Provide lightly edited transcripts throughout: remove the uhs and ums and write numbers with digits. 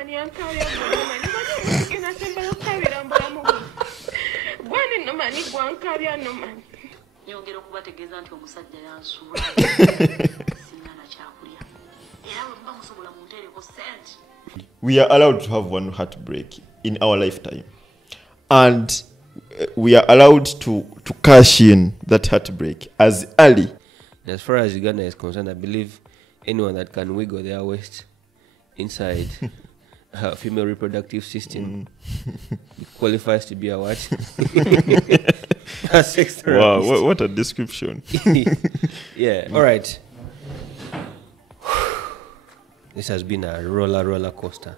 mani ankaria mani kina temba yokabira mbulamu gwani no mani gwankaria no mani yongera okubategeeza nti omusajja yansula sinana kyakulya era bwe musobola muntereko sente. We are allowed to have one heartbreak in our lifetime, and we are allowed to cash in that heartbreak as early. As far as Uganda is concerned, I believe anyone that can wiggle their waist inside female reproductive system qualifies to be a what? A sex therapist. Wow, what a description. Yeah. All right. This has been a roller coaster.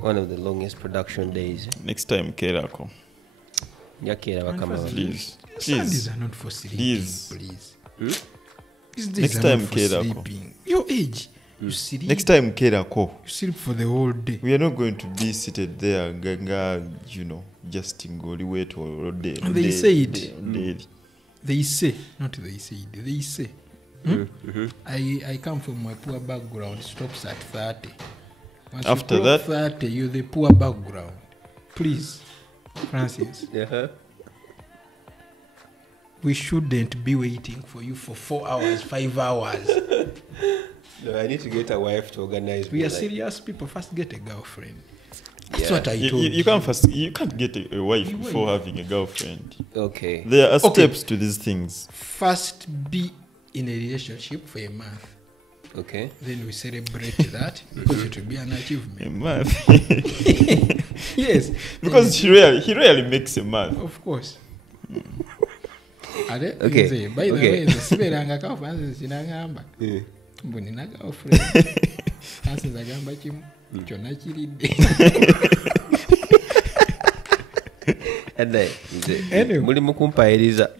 One of the longest production days. Next time, Kerako. Yeah, Please. Sundays are not for sleeping, please. These days Next are time, not for Kerako. sleeping. Your age, you sleep. Next time, Kerako. You sleep for the whole day. We are not going to be seated there, ganga, just in Goli wait all day. And they said, They say, not they said, they say. I come from a poor background, stops at 30. Once after you that, 30, you're the poor background. Please, Francis. We shouldn't be waiting for you for 4 hours, 5 hours. No, I need to get a wife to organize. We are serious people. First, get a girlfriend. That's what I told you. You can't get a wife before having a girlfriend. Okay. There are steps to these things. First, be in a relationship for a month. Okay. Then we celebrate that because it will be an achievement. A month. Yes. Because he rarely makes a month. Of course. Okay. By the way, the Siberanga Francis Sinangamba. Bunina girlfriend. Francis Agamba Kim. Chona Chiride. And then, Mulimu Kumpa Eliza.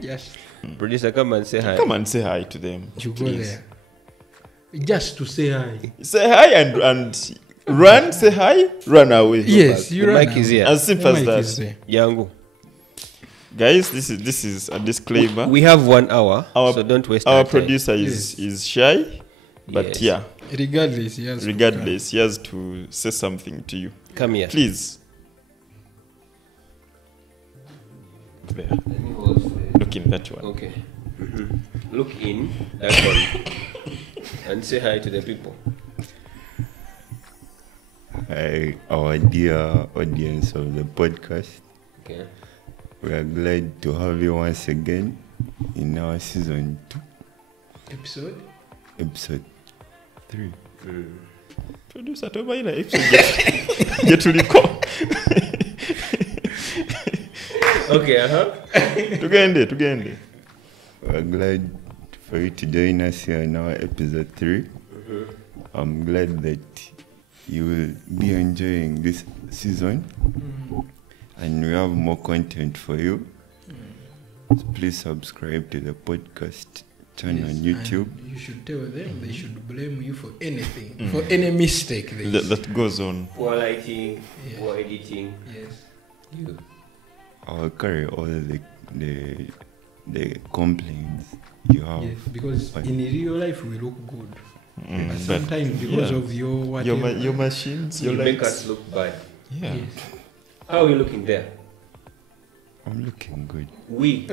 Just. Producer, come and say hi. Come and say hi to them. You go there. Just to say hi. Say hi and run, say hi, run away. Yes, you run. The mic is here. As simple as that. Yangu. Guys, this is a disclaimer. We have 1 hour, so don't waste our time. producer is shy, but regardless, he has to say something to you. Come here. Please. There. Look in that one. Okay. Look in that one and say hi to the people. Hi, our dear audience of the podcast. Okay. We are glad to have you once again in our season 2. Episode 3. Producer, get to the call. Okay, Tugende. We are glad for you to join us here in our episode 3. I'm glad that you will be enjoying this season. And we have more content for you. So please subscribe to the podcast channel on YouTube. You should tell them they should blame you for anything, for any mistake that goes on. Poor lighting, poor editing. Yes. You. I'll carry all the complaints you have. Yes, because in real life we look good. But sometimes because of your whatever. Your machines, you make us look bad. Yeah. Yes. How are you looking there? I'm looking good. We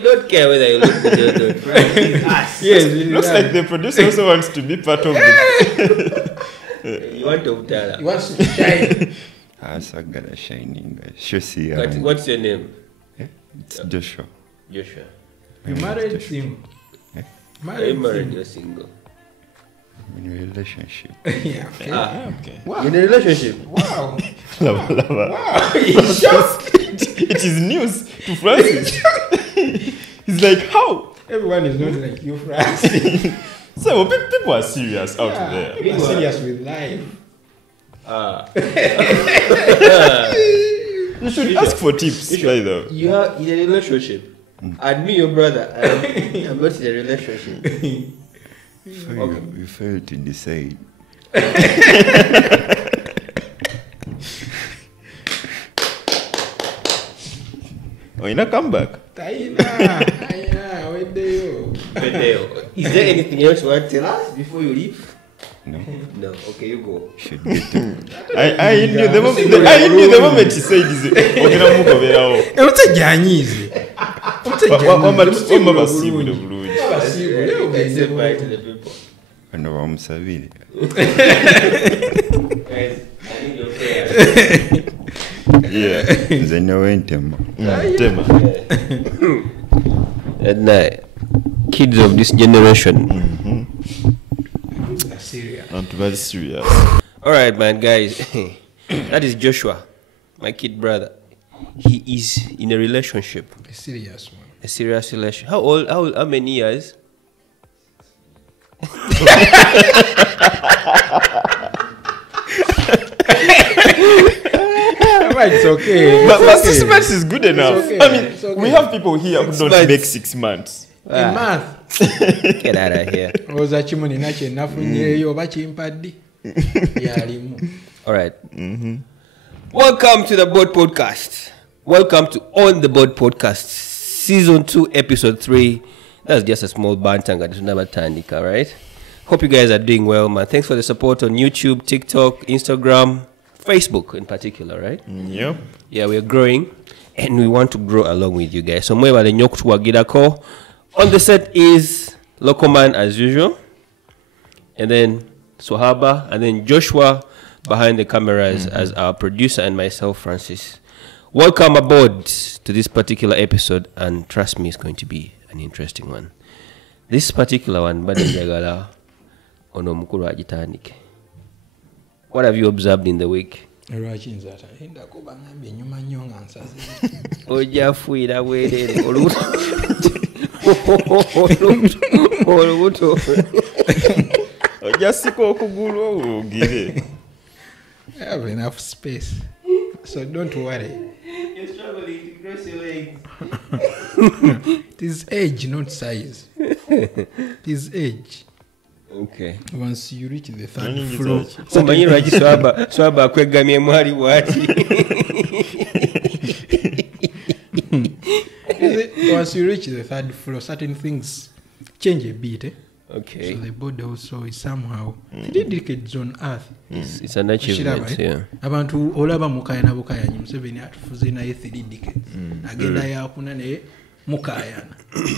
don't care whether you look good or not. Yes, looks like the producer also wants to be part of it. You want to tell her. He wants to shine. I got a shining. What's your name? It's Joshua. Joshua. You married single? Are you married or single? I'm in a relationship. Yeah, okay. Okay. Wow. In a relationship? Wow. Lava. Wow. It is news to Francis. He's like, how? Everyone is not like you, Francis. So people are serious out there. People are serious with life. You should ask for tips. Either. You are in a relationship. And me, your brother, I'm not in a relationship. So you failed to decide. Oh, in a comeback. Taina, weddeyo. Is there anything else you want to tell us before you leave? No. No. Okay, you go. Should get it. I knew the moment he said is ogera mukoberawo. Omusajja anyiize. Wamba basiibule bulungi. Say bye to the people. Bano bamusabire. Guys, I need your prayer. Yeah. Nze nowentema. Tema. At night, kids of this generation. Serious. Not very serious. All right, man, guys. That is Joshua, my kid brother. He is in a relationship, A serious one. a serious relationship. How old? How many years? It's okay. But 6 months is good enough. okay. I mean, It's okay. we have people here who don't months. make 6 months. A month. Get out of here. Oza kimu nina kye nafunyireyo oba kimpadde. Yalimu. All right. Welcome to the Board Podcast. Welcome to On the Board Podcast, Season 2, Episode 3. That's just a small bantanga. This is never Tandika, right? Hope you guys are doing well, man. Thanks for the support on YouTube, TikTok, Instagram, Facebook in particular, right? Yep. Yeah, we're growing, and we want to grow along with you guys. So, mwewa the nyok tuwagirako. On the set is Local Man as usual, and then Swahaba, and then Joshua behind the cameras as our producer, and myself, Francis. Welcome aboard to this particular episode, and trust me, it's going to be an interesting one. This particular one, Badajagala ono mukuru agitandike. What have you observed in the week? Lwaki nzata endako bangambye ennyuma nnyo nga nsaze. Ojafuira bwerere olubuto Ojasika okugulu ogire. I have enough space, so don't worry. You're struggling to cross your legs. It is age, not size. It is age. Okay. Once you reach the third Nani floor, ngizaaki? Omanyi lwaki swaba akwegamye mwali bwati. once you reach the third floor, certain things change a bit. Okay. So the body also is somehow 3 decades on earth. It's an achievement, Kiraba, yeah. abantu olaba mukayana bukayanya Museveni atufuze naye 3 decades agenda yakuna naye mukayana.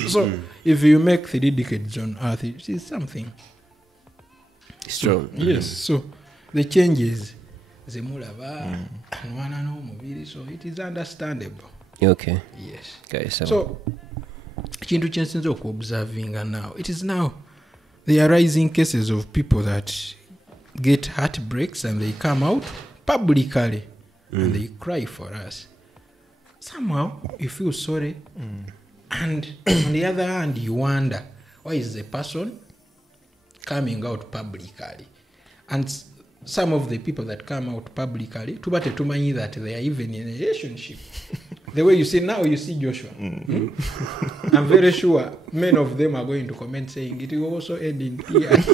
So if you make 3 decades on earth, it is something. Strong. Yes, so the changes zemulaba nwana n'omubiri, so it is understandable. Okay. Yes. Guys, So ekintu kyensinza okuobservinga now, it is now the arising cases of people that get heartbreaks and they come out publicly and they cry for us. Somehow you feel sorry, and on the other hand you wonder, why is the person coming out publicly? And some of the people that come out publicly, tubate tumanyi that they are even in a relationship. The way you see now, you see Joshua. I'm very sure many of them are going to comment saying it will also end in tears.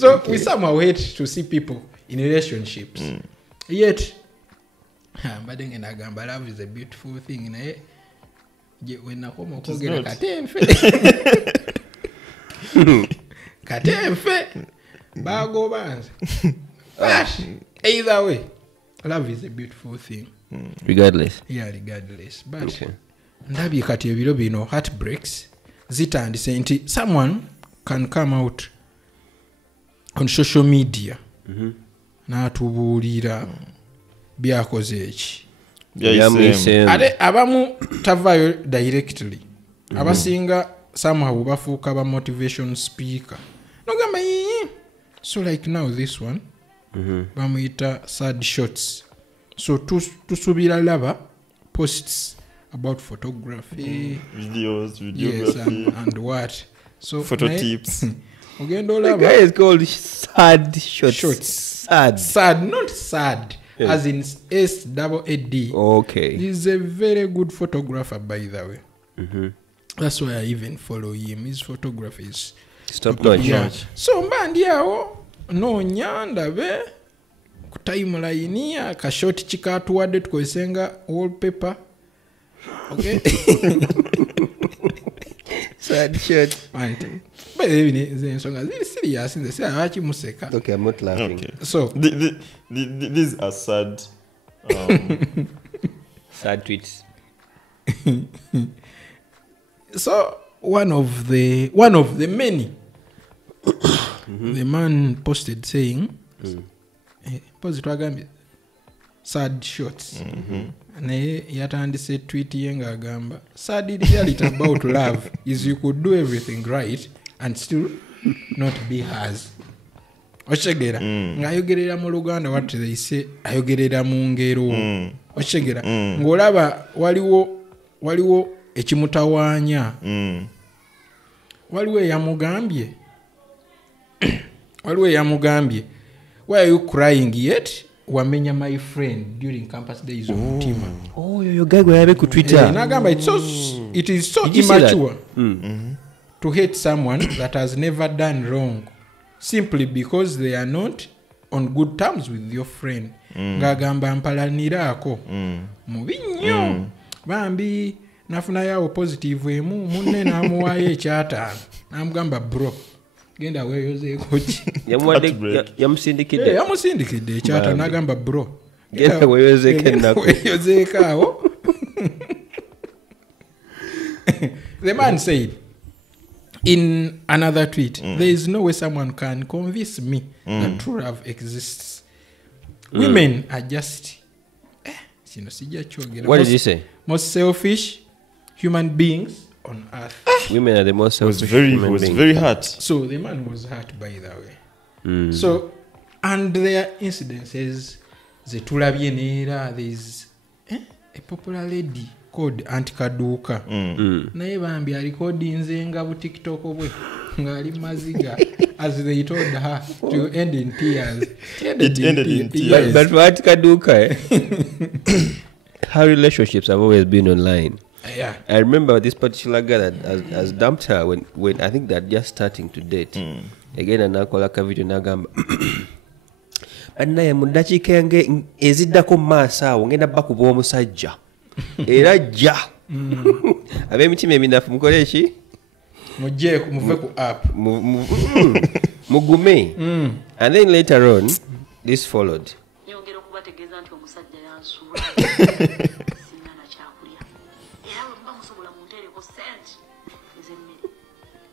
So we somehow hate to see people in relationships. Yet, but then love is a beautiful thing. When I come katemfe bago banze. But either way, love is a beautiful thing. regardless. Yeah, regardless. But Okay. ndabye kati ebiro bino heartbreaks zitandise nti someone can come out on social media n'atubuulira byakoze eki. Byayise. Ate abamu tavaayo directly. Abasinga somehow bafuuka ba motivation speaker. Nogamba yii. So like now this one, bamuyita sad shots. So tusubira laba posts about photography, Videos, yes, videography, and what. So photo naye- tips. Ogenda The olaba guy is called Sad Shots. Shots. Sad. sad, not sad, Yeah. as in SAAD. Okay. He's a very good photographer, by the way. That's why I even follow him. His photography is Stop notch. yeah. So mba ndi awo noonya ndabe ku timeline akashoti kikatuwadde tukozesenga wallpaper. Okay. Sad shit. Right. But even ensonga ziri serious nze si abakimuseka. Okay, I'm not laughing. Okay. So These are sad. Sad tweets. So one of the many, the man posted saying, sad shots. Naye yatandise tweet ye ng'agamba sad reality about love is you could do everything right and still not be hers. Okitegera ng'ayogerera mu Luganda what they say ayogerera mu ngero. Okitegera ng'olaba waliwo ekimutawaanya. Waliwo eyamugambye why are you crying yet wamenya my friend during campus days of Mutima. Oh, your guy go have ku Twitter. Nagamba it is so immature to hate someone that has never done wrong simply because they are not on good terms with your friend. Ngagamba mpalaniraako mubi nnyo bambi nafuna yawo positive emu munne n'amuwaayo ekyataano n'amugamba bro genda weeyozeeko ki. Yamusindikidde ekyataano n'agamba bro Genda weeyozeeko ennaku. Weeyozeeko awo. The man said in another tweet, there is no way someone can convince me that true love exists. Women are just what did you say? Most selfish human beings on earth. Women are the most selfish He was very hurt. So the man was hurt by the way. So, and there are incidences. Zetulabye neera, there's a popular lady called Auntie Kaduka. Naye bambi alikodinze nga bu TikTok bwe ngali maziga as they told her to end in tears. It ended in tears. But what Kaduka? Her relationships have always been online. Yeah. I remember this particular guy that has dumped her when I think they're just starting to date. Again, anakola kavidio nagamba. Anaye mu dakiika yange eziddako mu maaso awo ngenda bakuba omusajja. Era jja. Ab'emitima eminafu mukole eki? Mujjeeko muve ku app. Mugume. And then later on, this followed. Nyongera okubategeeza nti omusajja yansuula. Sinna na kyakulya. Era bwe muba musobola munteereko sente ez'emmere.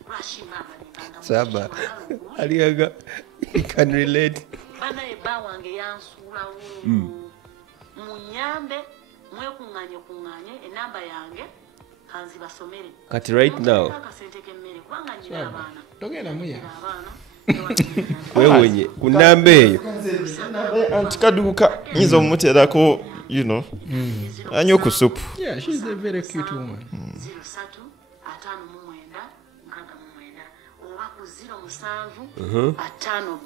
Lwaki maama nenganga Saba. Aliyaga. You can relate. Banaye bba wange yansuulawo. Munyambe mwekuŋŋaanye enamba yange kanzi basomere. Kati right now. Akasente k'emmere kubanga nnyina abaana. Togenda muya. Abaana. Wewenye kunamba eyo. Auntie Kaduka nyinza omuteerako, you know, anywa ku soup. Yeah, she's a very cute woman. 03 oba ku 07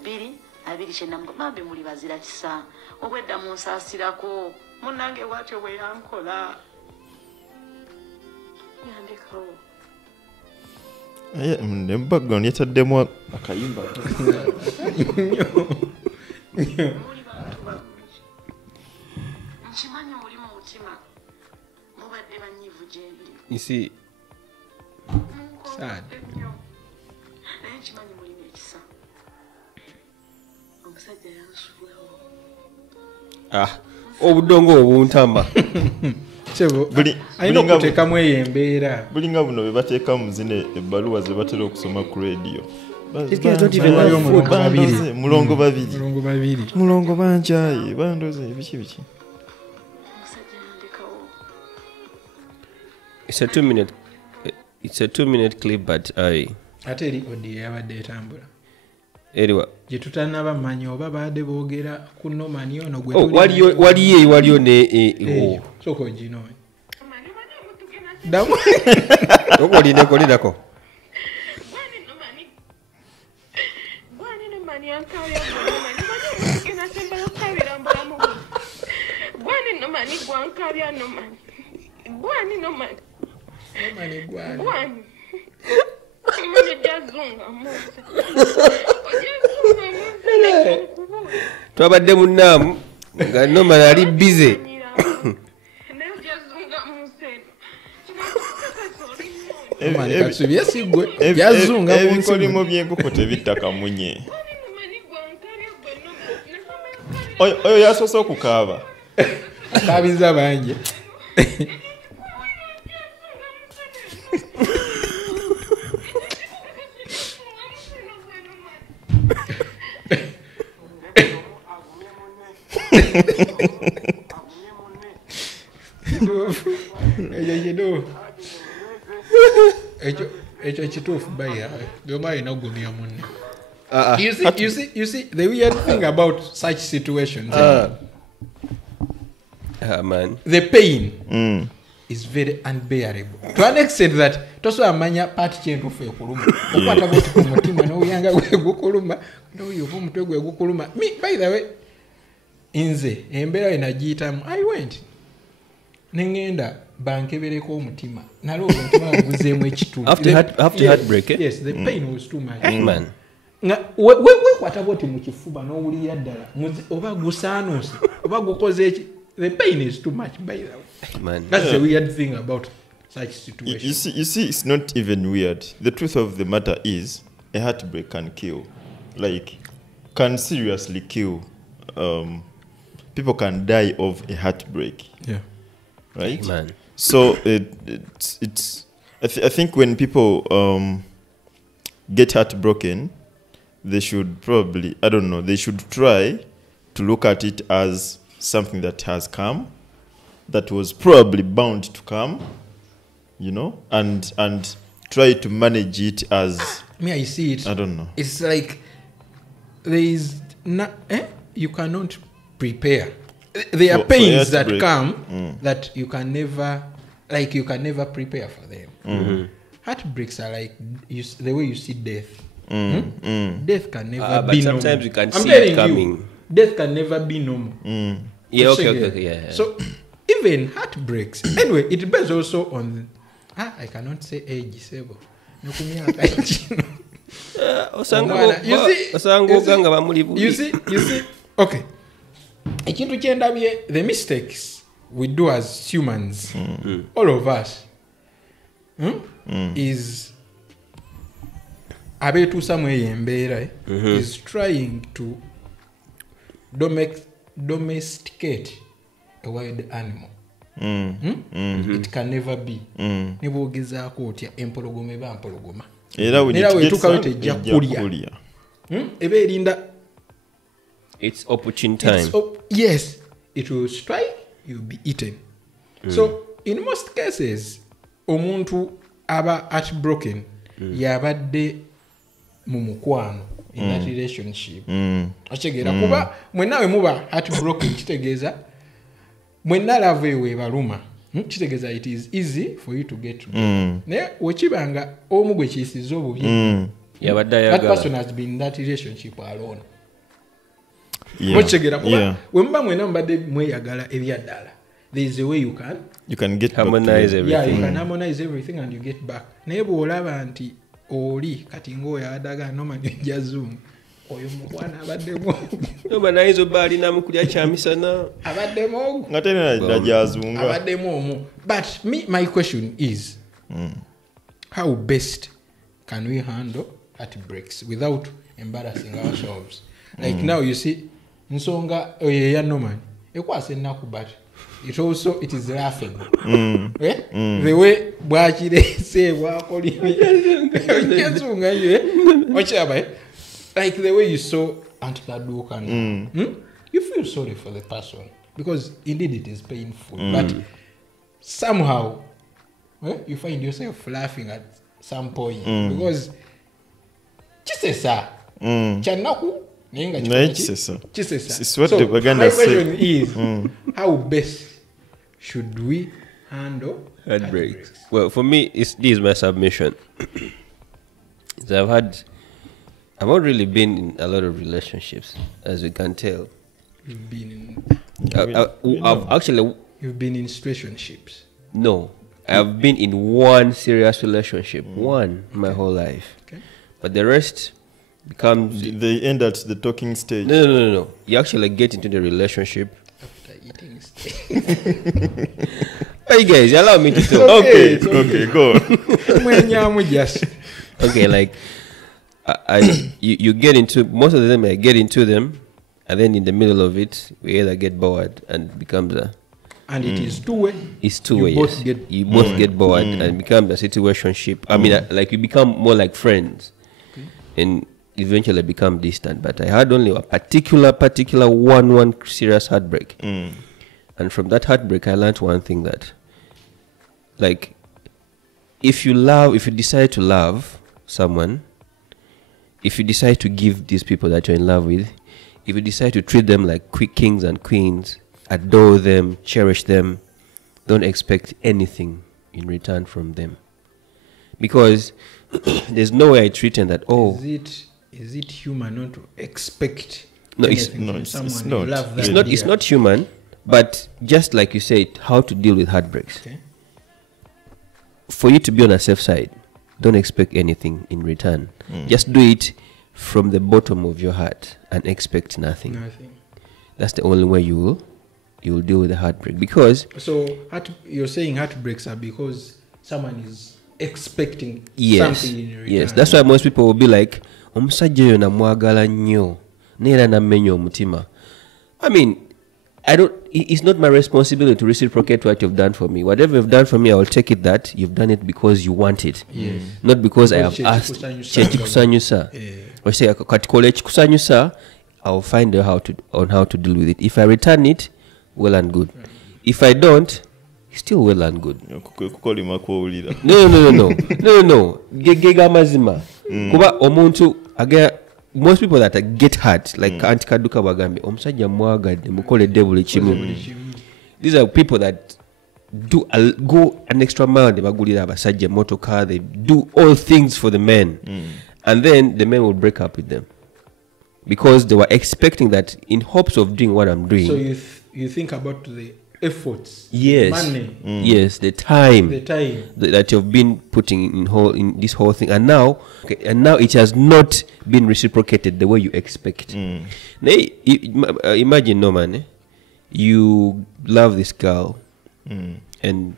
52 29 bambi muli bazira kisa obwedda munsaasirako munnange bwatyo bwe yankola yandekawo Ne background yataddemu akayimba. muli bantu balungi nkimanyi muli mu mutima mubadde banyiivu gye ndi You see, Sad. naye nkimanyi mulimu ekisa omusajja yansuulawo obudongo obuntama. Chebo. Alina okuteekamu eyo embeera. Bulinga buno bwe bateekamu zino ebbaluwa ze batera okusoma ku radio. These guys don't even have food. Mulongo babiri. Mulongo banjaye bandoze biki. omusajja yandekawo It's a 2-minute clip, but Ate eri audio yabadde etambula. anyway. Gye tutanaba manyi oba baadde boogera ku nomani ono gwe Oh, waliyo ne soko oginoonya. Olinako. Gwani nomani yankalya gena sembala okukabira mbulamu bwe. Gwani nomani gwankalya nomani. Gwani nomani. Gwani. Mwana jazunga mose. Ojazunga mose. twabadde munnamu nga normal ali busy. naye ojazunga mu nsi eno kino Mani Katsubi yasigwe yazunga mu nsi ebikolimo by'enkoko tebitta kamunye. mumanyi gwankalya gwe Oyo yasoose okukaaba. akabiza bangi. Ekyo kituufu baya byoma alina ogumya munne. You see the weird thing about such situations, Man. the pain is very unbearable to an extent that tosobola manya part kyentuufu ekuluma okwata bwoti ku mutima n'obuyanga gwe gukuluma n'oyuva omutwe gwe gukuluma. Me, by the way, nze embeera we nagiyitamu I went nengenda bankebereko omutima nalwo omutima guzeemu ekitundu After heartbreak, eh? Yes, the pain was too much. Man. Nga wekwata bwoti mu kifuba n'owulira ddala oba gusaanuuse oba gukoze eki. The pain is too much, by the way. Man. That's the weird thing about such situations. You see, it's not even weird. The truth of the matter is, a heartbreak can kill. Like, can seriously kill. People can die of a heartbreak, Yeah. right? Man. So it's. I think when people get heartbroken, they should probably, I don't know, they should try to look at it as something that has come, that was probably bound to come, you know, and try to manage it as, Me, I see it. I don't know. It's like there is not. You cannot prepare. There are For pains that heartbreak. come that you can never, like you can never prepare for them. Heartbreaks are like the way you see death. Death can never But be sometimes normal. you can I'm see telling it coming. you, death can never be normal. Yeah, okay, Check it. yeah. So even heartbreaks. Anyway, it depends also on. I cannot say age, sebo. You see. Okay. Ekintu kyendabye, the mistakes we do as humans, all of us, is abetuusa mu eyo embeera is trying to domesticate a wild animal. It can never be. Ne bw'ogezaako otya empologoma eba mpologoma. Era wetuukayo tejja kulya. Eba erinda. It's opportune time. Yes, it will strike, you'll be eaten. So, in most cases, omuntu aba heartbroken, yabadde mu mukwano in that relationship. Okitegera kuba mwenna muba heartbroken kitegeeza mwenna love ewe baluma. Kitegeeza it is easy for you to get to go. Naye wekibanga omu gwe kiyisizza obubi, that person has been in that relationship alone. Mochegera kuba wemba mwena mbadde mweyagala ebyaddala, there is a way you can get harmonize everything. Yeah, you can harmonize everything and you get back. Naye bw'olaba nti oli kati ng'oyo adaga nomani jazungu oyo mukwana abaddemu Noma naizo bali na mukulya kyamisana abaddemu ogu nga tena najazunga abaddemu omu. But my question is how best can we handle heartbreaks without embarrassing ourselves? Like now you see nsonga ya nomani ekwasa ennaku but it is laughing. The way bwakirese bwakolime like the way you saw Aunt Kaduka, you feel sorry for the person because indeed it is painful, but somehow you find yourself laughing at some point because chisesa chanaku It's what so the Uganda my say. question is how best should we handle heartbreaks. Well, for me, this is my submission. So I've not really been in a lot of relationships, as you can tell. You've been in you've been in situationships. No, I've been in one serious relationship, one my whole life. Okay. But the rest, becomes They end at the talking stage. no. You actually get into the relationship. After eating Hey guys, allow me to talk. Okay, go on. Okay, like you get into most of the time. I get into them, and then in the middle of it, we either get bored and it becomes a. And it is two-way. It's two-way. You both Yes. get- You both get bored and it becomes a situationship. I mean, like you become more like friends, and eventually become distant. But I had only a particular one serious heartbreak, and from that heartbreak, I learned one thing that, like, if you decide to love someone, if you decide to give these people that you're in love with, if you decide to treat them like kings and queens, adore them, cherish them, don't expect anything in return from them. Because there's no way I treat them that, Is it human not to expect No, it's- anything from it's someone you not. love that it's dear? not human, but just like you said, how to deal with heartbreaks. Okay. For you to be on a safe side, don't expect anything in return. Just do it from the bottom of your heart and expect nothing. Nothing. That's the only way you will deal with the heartbreak. Because So you're saying heartbreaks are because someone is expecting yes, something in return. yes, that's why most people will be like, omusajja oyo namwagala nnyo neera nammenya omutima. I mean, it's not my responsibility to reciprocate what you've done for me. Whatever you've done for me, I will take it that you've done it because you want it. Yes. Not because I have Because asked. kyekikusanyusa. Or say, katikole ekikusanyusa, I will find out how to deal with it. If I return it, well and good. If I don't, still well and good. Kukolima kwowulira. No. Gega mazima. Kuba omuntu most people that get hurt, like Auntie Kaduka Wagambe, omusajja mwagadde mukoledde buli kimu. These are people that go an extra mile. They bagulira abasajja motocar. They do all things for the men, and then the men will break up with them because they were expecting that in hopes of doing what I'm doing. So you think about the efforts, Yes. money, Yes, the time, the time. that you've been putting in this whole thing, and now it has not been reciprocated the way you expect. Now, imagine, no man, you love this girl, and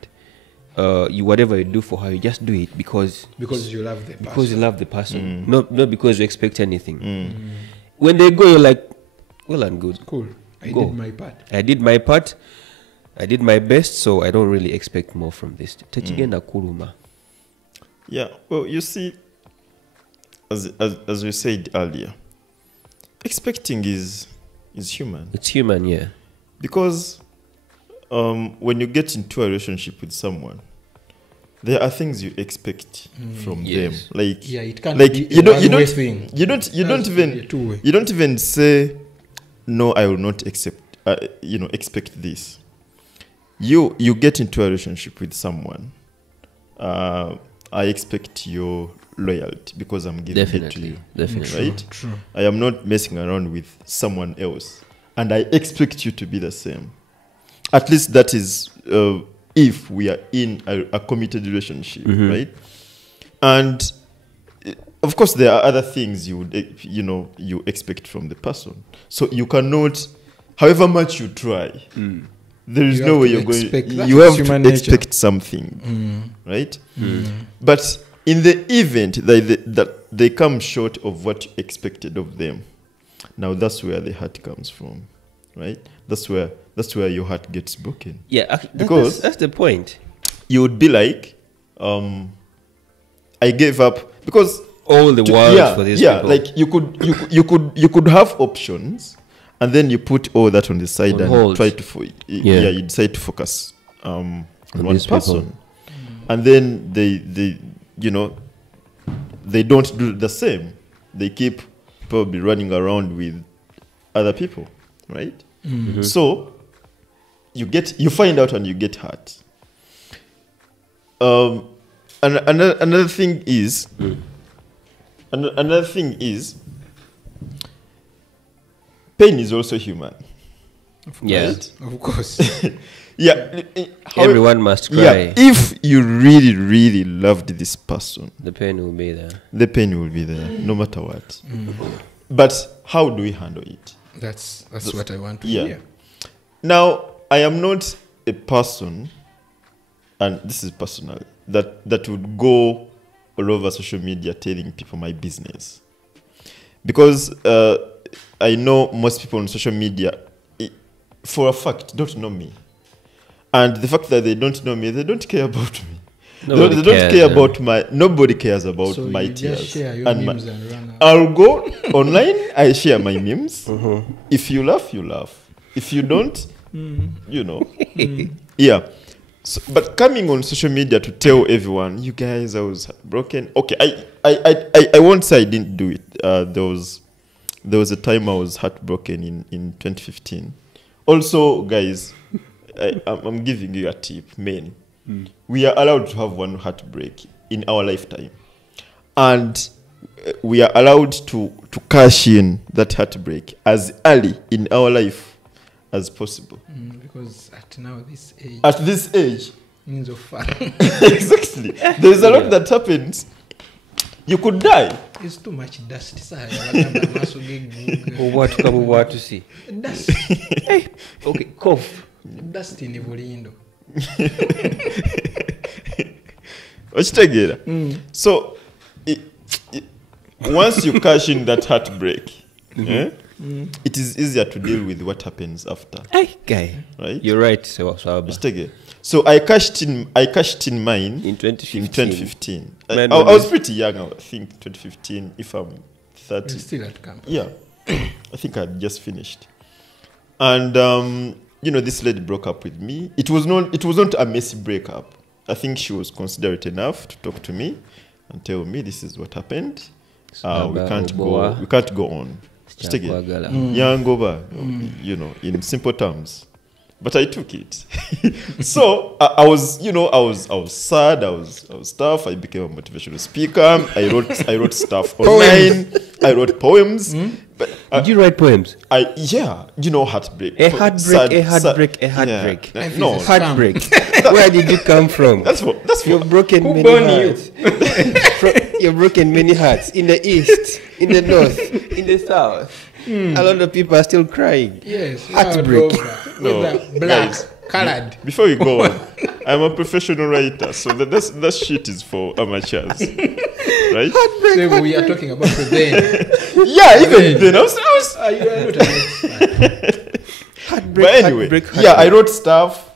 you whatever you do for her, you just do it because you love the person. because you love the person, not because you expect anything. When they go, you're like, well and good. Cool. I Go. did my part. I did my part. I did my best, so I don't really expect more from this. Techigenda kuluma. Yeah, well, you see, as we said earlier, expecting is human. It's human, yeah. Because when you get into a relationship with someone, there are things you expect from them. Yes. Like, Yeah, it can't like be you a don't one-way thing. you don't Has to be a two-way. even you don't even say no. I will not expect this. You get into a relationship with someone. I expect your loyalty because I'm giving it to you. Definitely. Right? True. I am not messing around with someone else, and I expect you to be the same. At least that is if we are in a committed relationship, right? And of course, there are other things you would you expect from the person. So you cannot, however much you try, there is You no have way to you're going. expect. That You is have to human nature. expect something, right? But in the event that they come short of what you expected of them, now that's where the heart comes from, right? That's where your heart gets broken. Yeah, Because- that's the point. You would be like, I gave up because All the world for these people. like you could have options, and then you put all that on the side On and hold. try to you decide to focus on one these people. person, and then they don't do the same. They keep probably running around with other people, right? So you find out and you get hurt. And another thing is pain is also human. Yeah. Of course. Yeah. Everyone must cry. Yeah. If you really, really loved this person, The pain will be there. the pain will be there, no matter what. But how do we handle it? That's what I want to Yeah. hear. Now, I am not a person, and this is personal, that would go all over social media telling people my business. Because I know most people on social media, for a fact, don't know me. And the fact that they don't know me, they don't care about me. Nobody They don't cares, care yeah. about nobody cares about So my you just tears. share your and memes and run out. I'll go online, I share my memes. If you laugh, you laugh. If you don't, you know. Yeah. So, but coming on social media to tell everyone, you guys, I was broken. Okay, I won't say I didn't do it. There was a time I was heartbroken in 2015. Also, guys, I'm giving you a tip, men. We are allowed to have one heartbreak in our lifetime. And we are allowed to cash in that heartbreak as early in our life as possible. Because at now this age, At this age, means of fun. exactly. There's a lot that happens. You could die. It's too much dust. Sorry, abagamba amaaso g'eggulu. What to see? Dust. Okay, cough. Dust in Bulindo. Okitegeera? So once you cash in that heartbreak, it is easier to deal with what happens after. Hey, guy. Right? You're right, Swaba. Okitegeera? So I cashed in mine In 2015. in 2015. I Man, was pretty young, I think 2015, if I'm 30. You're still at camp. Yeah, I think I had just finished, and this lady broke up with me. It was not a messy breakup. I think she was considerate enough to talk to me and tell me this is what happened. We can't go on. Just take it. Yangoba, in simple terms. But I took it. So I was sad. I was tough. I became a motivational speaker. I wrote stuff online. I wrote poems. But Did you write poems? heartbreak. A heartbreak, Sad- a heartbreak, sad- a heartbreak. Yeah. No, Heartbreak. Where did you come from? that's You've broken Who many born you? hearts. You've broken many hearts in the east, in the north, in the south. A lot of people are still crying. Yes. Heartbreak. No, Whether black, guys. colored. Before we go on, I'm a professional writer, so that shit is for amateurs, right? So we are talking about the then. Yeah, even then I was You are not an expert. Heartbreak, but anyway, heartbreak, yeah, I heartbreak. wrote stuff,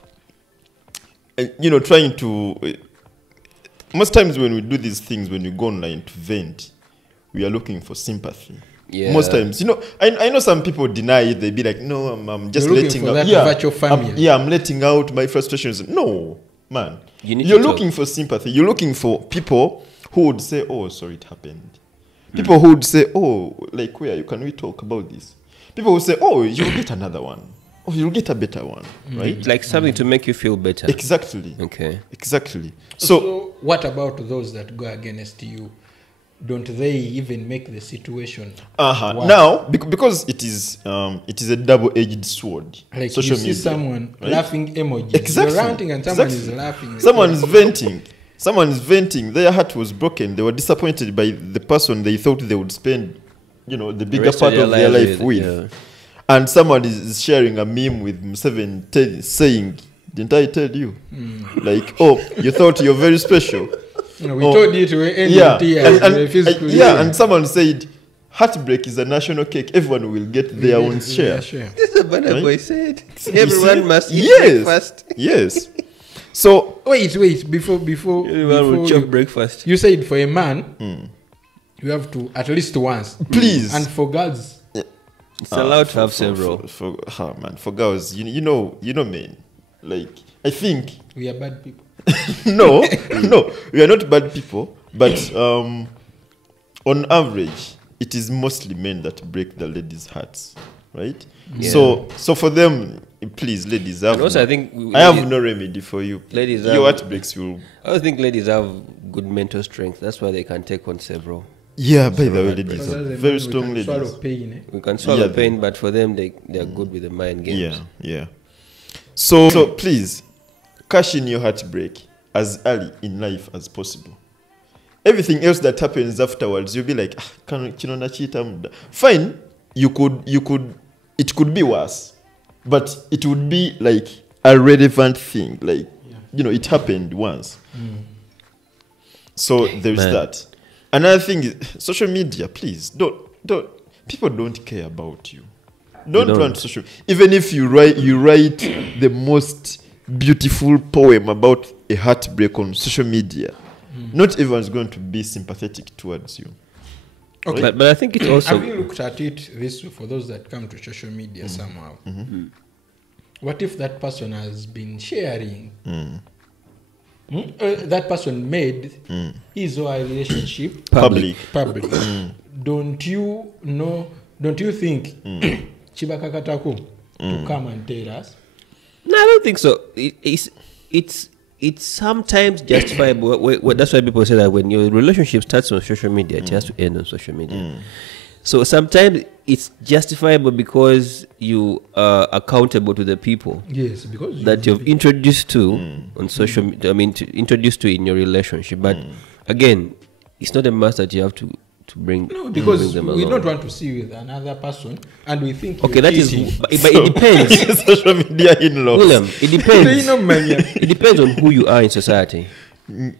and, trying to. Most times when we do these things, when you go online to vent, we are looking for sympathy. Yeah. Most times, I know some people deny it. They be like, "No, I'm just You're looking letting for out." that virtual family. I'm letting out my frustrations. No, man, You need you're to talk. looking for sympathy. You're looking for people who would say, "Oh, sorry, it happened." People who would say, "Oh, like where? Can we talk about this?" People would say, "Oh, you'll get another one. Oh, you'll get a better one." Right? Like something to make you feel better. Exactly. Okay. Exactly. So So what about those that go against you? Don't they even make the situation worse? now because it is a double-edged sword. Like social you see media, someone right? laughing emojis. Exactly. You're ranting and someone Exactly. is laughing. Someone's venting. Someone's venting. Their heart was broken. They were disappointed by the person they thought they would spend, the bigger rest part of their life with. yeah. And someone is sharing a meme with Museveni saying, "Didn't I tell you?" Like, "Oh, you thought you're very special." No, we told you to end Yeah, your tears. and, you refused to yeah, listen. and someone said, "Heartbreak is a national cake. Everyone will get their own share." Yeah, This is what Right? boy said. You Everyone see? must eat Yes. breakfast. Yes. So Wait, before Everyone will chop you, breakfast. you said for a man, you have to at least once. Please. And for girls, It's allowed to have several. For girls, you know, men. Like, I think we are bad people. no, we are not bad people, but on average, it is mostly men that break the ladies' hearts, right? Yeah. So for them, please, ladies, And also, I think I have no remedy for you. Ladies Your have- heartbreaks will. I also think ladies have good mental strength. That's why they can take on several. Yeah, by the way, heartbreaks. ladies Because are as a man, very we strong can ladies. swallow pain, eh? We can swallow Yeah, pain, but for them, they are good with the mind games. Yeah. So please, cash in your heartbreak as early in life as possible. Everything else that happens afterwards, you'll be like, fine, it could be worse, but it would be like a relevant thing. Like, it happened once. So there's that. Another thing is social media, please. People don't care about you. Don't want social. Even if you write the most beautiful poem about a heartbreak on social media, not everyone's going to be sympathetic towards you. Okay, but I think it also. Have you looked at it this way for those that come to social media somehow? What if that person has been sharing? That person made his or her relationship Public. Don't you think Chibakakatako to come and tell us? No, I don't think so. It's sometimes justifiable. That's why people say that when your relationship starts on social media, it has to end on social media. So sometimes it's justifiable because you are accountable to the people. Yes, because that you've introduced to on social media. I mean, introduced to in your relationship. But again, it's not a must that you have to bring. No, because bring them we along. don't want to see with another person, and we think. Okay, that is. cheating. But it depends. Social media in-laws. William, it depends. It depends on who you are in society.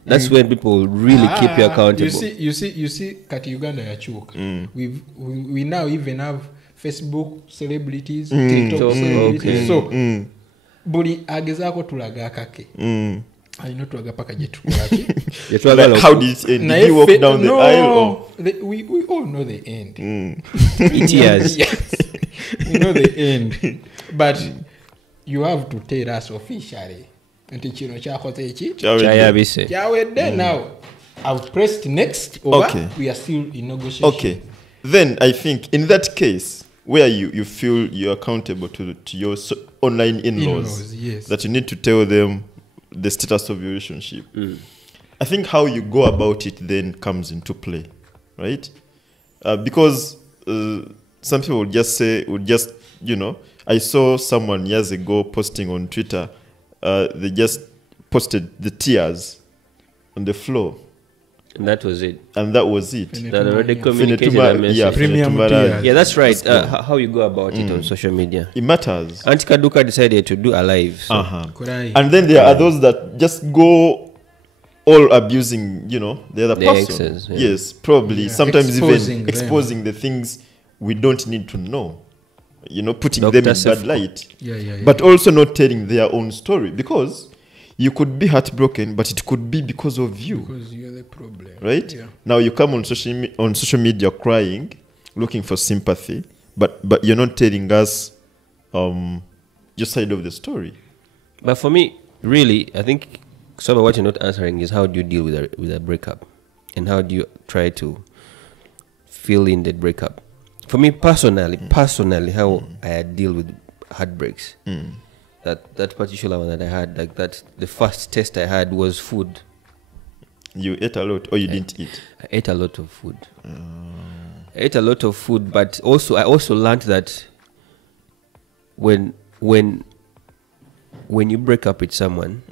That's when people really keep you accountable. You see, Kati Uganda yachuka. We now even have Facebook celebrities, TikTok celebrities. So, buli agezako tulaga kake. Alina tulaga paka jetukulaki. Like, how did it end? Did you walk down the aisle? We all know the end. It is. Yes. We know the end. But you have to tell us officially. Chayabise. Now, I've pressed next over. Okay. We are still in negotiation. Okay. Then I think in that case, where you feel you're accountable to your online in-laws, yes. that you need to tell them the status of your relationship. I think how you go about it then comes into play, right? Because some people would just I saw someone years ago posting on Twitter, they just posted the tears on the floor. And that was it. And that was it. That already communicated a message. Premium tears. Yeah, that's right. How you go about it on social media. It matters. Auntie Kaduka decided to do a live. So. And then there are those that just go all abusing, the other The person. exes, yeah. Yes, probably. Yeah. Sometimes Exposing even them. exposing the things we don't need to know. Putting Dr. them in Sefco. bad light. Yeah. But also not telling their own story. Because you could be heartbroken, but it could be because of you. Because you're the problem. Right? Yeah. Now you come on social media crying, looking for sympathy, but you're not telling us your side of the story. But for me, really, I think some of what you're not answering is how do you deal with a breakup? And how do you try to fill in the breakup? For me personally, how I deal with heartbreaks. That particular one that I had, like that, the first test I had was food. You ate a lot, or you didn't eat? I ate a lot of food. I ate a lot of food, but I also learned that when you break up with someone,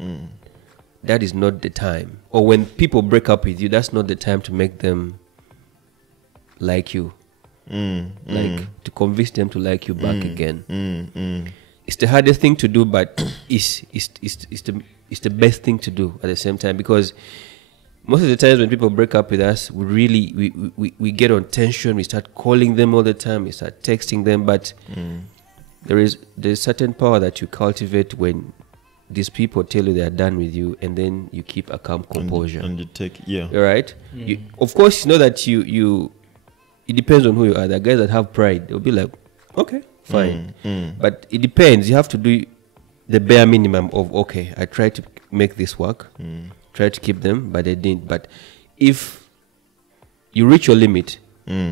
that is not the time. Or when people break up with you, that's not the time to make them like you. Like to convince them to like you back again. It's the hardest thing to do, but it's the best thing to do at the same time, because most of the times when people break up with us, we get on tension. We start calling them all the time. We start texting them, but there's certain power that you cultivate when these people tell you they are done with you, and then you keep a calm composure. And you take, yeah. All right. Of course, you know that you. It depends on who you are. The guys that have pride, they'll be like, okay, fine. But it depends. You have to do the bare minimum of, okay, I tried to make this work, tried to keep them, but they didn't. But if you reach your limit,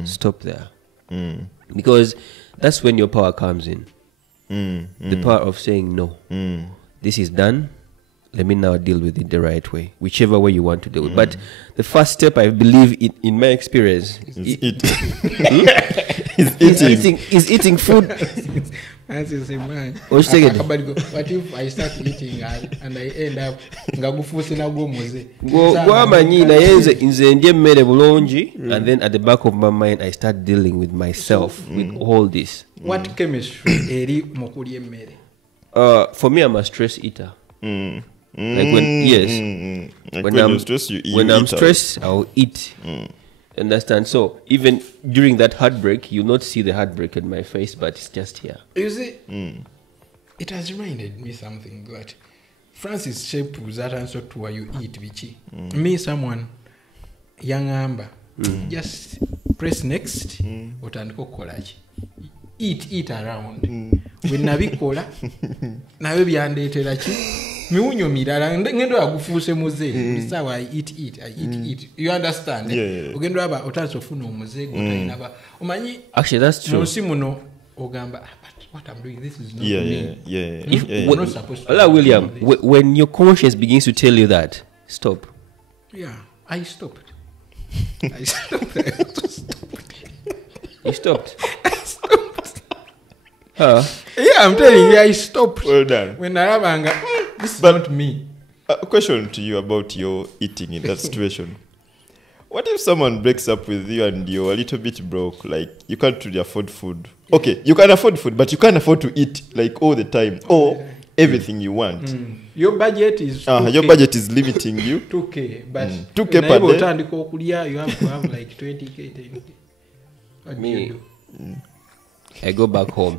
stop there. Because that's when your power comes in. The power of saying, no, this is done. Let me now deal with it the right way, whichever way you want to do it. But the first step, I believe, in my experience, is eating food. That's the same man. What you take? What if I start eating and I end up ngagufuuse nagwo muze? Gwamanyi naye nze ndye emmere bulungi, and then at the back of my mind I start dealing with myself with all this. What chemistry eri mu kulya emmere? For me, I'm a stress eater. Like when I'm stressed, you eat. When I'm stressed, I'll eat. Understand? So even during that heartbreak, you'll not see the heartbreak in my face, but it's just here. You see, it has reminded me something that Francis shape that answer to why you eat bichi. Me, someone young amber, just press next. Otandiko kolachi. Eat around. When nabikola, nawe byandetera ki. Miunyo mirala ngendo agufuuse muze. This how I eat. I eat. You understand? Yeah. Ugendo aba otanso funa omuze gotainaba. Omanyi actually that's true. Musi muno ogamba but what I'm doing this is not me. Yeah. We're not supposed to. Allah William, when your conscience begins to tell you that, stop. Yeah, I stopped. I stopped. You stopped. Yeah, I'm telling you, I stopped. Well done. When Narabanga, this is not me. A question to you about your eating in that situation. What if someone breaks up with you and you're a little bit broke? Like, you can't really afford food. Okay, you can afford food, but you can't afford to eat, like, all the time. Or everything you want. Your budget is 2K. Your budget is limiting you. 2K. But 2K per day. You have to have like 20K. 10K. What do you do? I go back home.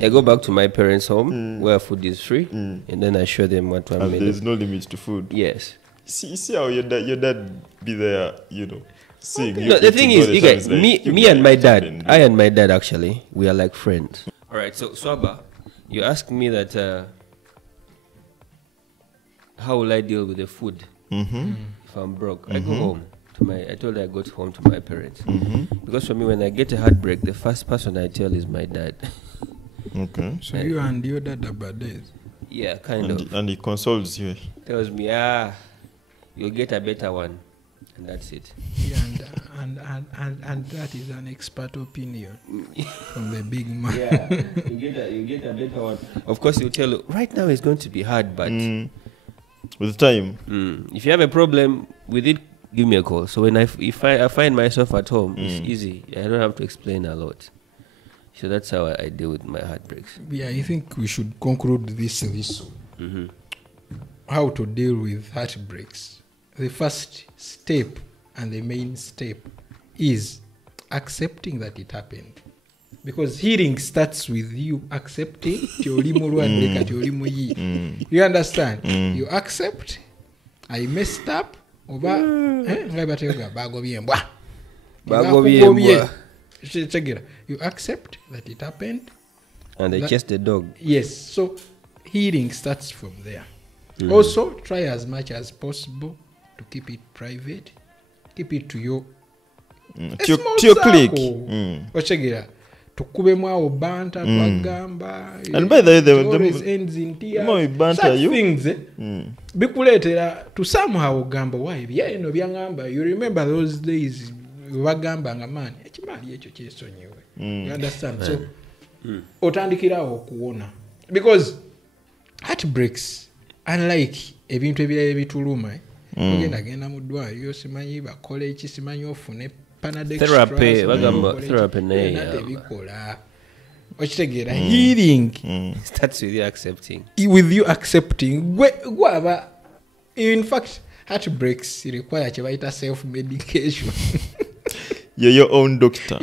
I go back to my parents' home where food is free, and then I show them what I'm made. There's no limit to food. Yes. See how your dad be there, seeing you. No, the thing is, you guys, like, me and my dad, I and my dad actually, we are like friends. All right, so Swaba, you asked me that how will I deal with the food if I'm broke? I go home. I told her I go home to my parents. Because for me, when I get a heartbreak, the first person I tell is my dad. Okay. So you and your dad are bad days? Yeah, kind of. And he consoles you. Tells me, you'll get a better one. And that's it. Yeah, and that is an expert opinion from the big man. Yeah, you get a better one. Of course, he'll tell you, right now it's going to be hard, but... with time. If you have a problem with it, give me a call. So when if I find myself at home, it's easy. I don't have to explain a lot. So that's how I deal with my heartbreaks. Yeah, I think we should conclude this. How to deal with heartbreaks. The first step and the main step is accepting that it happened. Because healing starts with you accepting. You understand? You accept. I messed up. Oba you accept that it happened and they chase the dog. Yes, so healing starts from there. Also try as much as possible to keep it private, keep it to your click. Tukubemu awo banta twagamba and by the way the ends in tears things bikuletera to somehow gamba why byeno byangamba. You remember those days bagamba nga man ekimali ekyo kyesonyiwe. You understand? So otandikirawo okuwona because heartbreaks unlike ebintu ebirala ebituluma genda mu ddwaliro simanyi bakole eki simanyi ofune therapy healing starts with you accepting. In fact, heartbreaks require self-medication. You're your own doctor.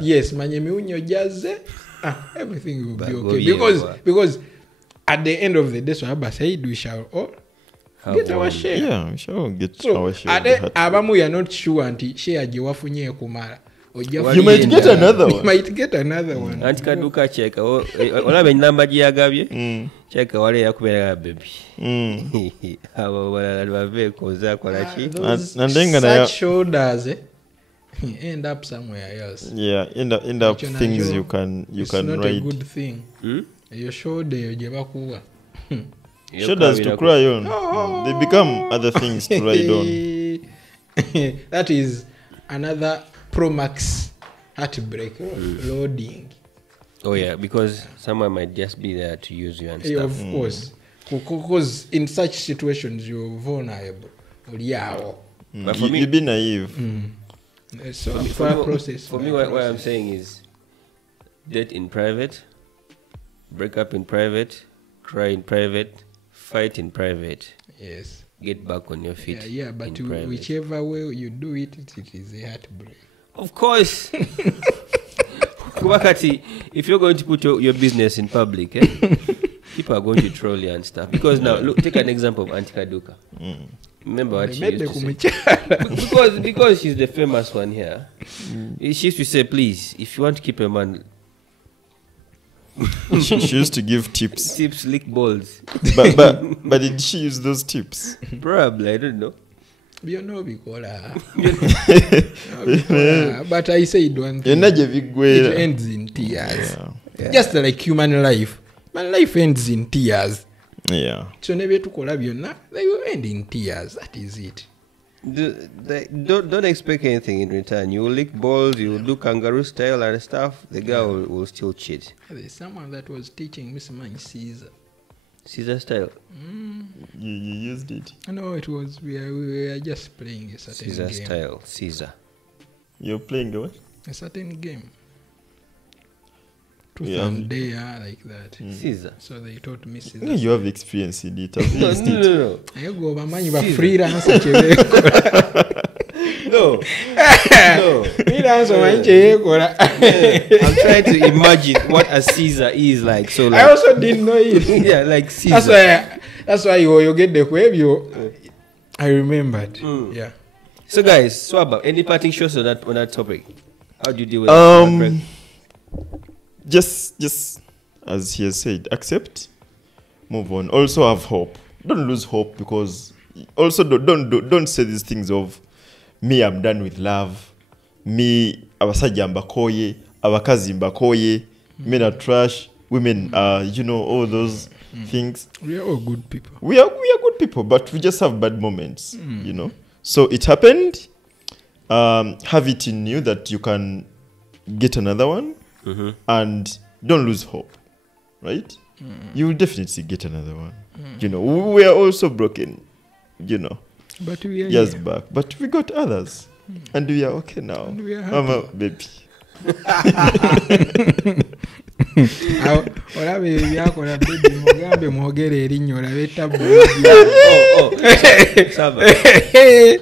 Yes, everything will be okay. Because at the end of the day, so Abba said we shall all get our share. Yeah, we shall get our share. Abamu you are not sure until share jiwafunye kumara. You might get another one. You might get another one. Antikaduka cheka. Olabe namba giyagabye. Cheka wale yakubera baby. Abo wala bave koza kwalachi. Such shoulders end up somewhere else. Yeah, end up things you can it's not not write. a good thing. Your shoulder jebakuwa. Shoulders to cry on. They become other things to ride on. That is another Pro Max heartbreak, loading. Oh yeah, because someone might just be there to use you and Yeah, stuff. of course. Because in such situations, you're vulnerable. But for me, You be naive. So far process. For me, what I'm saying is, date in private, break up in private, cry in private, fight in private, Yes. get back on your feet. Yeah, but in private. whichever way you do it, it is a heartbreak. Of course. Kubakati, if you're going to put your business in public, people are going to troll you and stuff. Because now, look, take an example of Antika Duka. Remember what she used to say? Because she's the famous one here. She used to say, please, if you want to keep a man, she used to give tips. tips, lick balls. But did she use those tips? Probably, I don't know. You know, but I said one thing. It ends in tears. Yeah. Just like human life. My life ends in tears. Yeah. So never to byonna, they will end in tears. That is it. Don't expect anything in return. You will lick balls, you will do kangaroo style and stuff. The guy will still cheat. There's someone that was teaching Miss Man Caesar. Caesar style. You used it. No, it was we were just playing a certain Caesar game. style. Caesar. You're playing the what? A certain game. Truth Yeah. and dare like that. Caesar. So they taught me Caesar. You have experience in it. Have you No, used no, it? no, I go bamanyi ba Caesar. freelance chebeko. no. No. Freelance bamanyi cheyekola. I'm trying to imagine what a Caesar is like. So I like, also didn't know it. yeah, like Caesar. That's why you get the web. I remembered. Yeah. So guys, Swaba, any parting shots on that topic? How do you deal with heartbreak? Just as he has said, accept, move on. Also have hope. Don't lose hope, because also don't say these things of me, I'm done with love. Me, abasajja mbakoye, abakazi mbakoye, men are trash, women are, all those things. We are all good people. We are good people, but we just have bad moments, So it happened. Have it in you that you can get another one, and don't lose hope, right? You will definitely get another one. We are also broken, But we are years here. back, but we got others, and we are okay now. And we are Mama, baby. Olabe byakola baby mugambe mwogere erinnya olabe tabbu. Saba.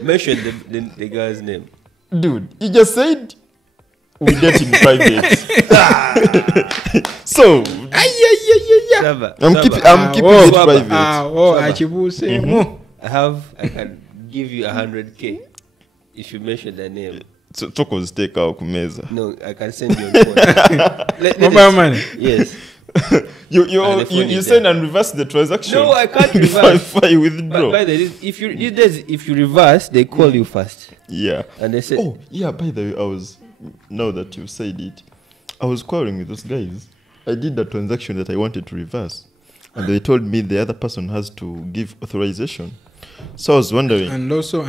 Mention the guy's name. Dude, you just said we date in private. So Saba. I'm Saba. keeping it Swaba. private. Achibuuseemu. I can give you 100K if you mention the name. So tokoziteeka awo ku meza. No, I can send you a phone. Mobile money. Yes. You And the phone you is send there. and reverse the transaction. No, I can't Before reverse. I withdraw. But by the way, if you reverse, they call you first, Yeah. and they say, Oh, yeah, by the way, now that you've said it, I was quarreling with those guys. I did the transaction that I wanted to reverse, and they told me the other person has to give authorization. So I was wondering. And also,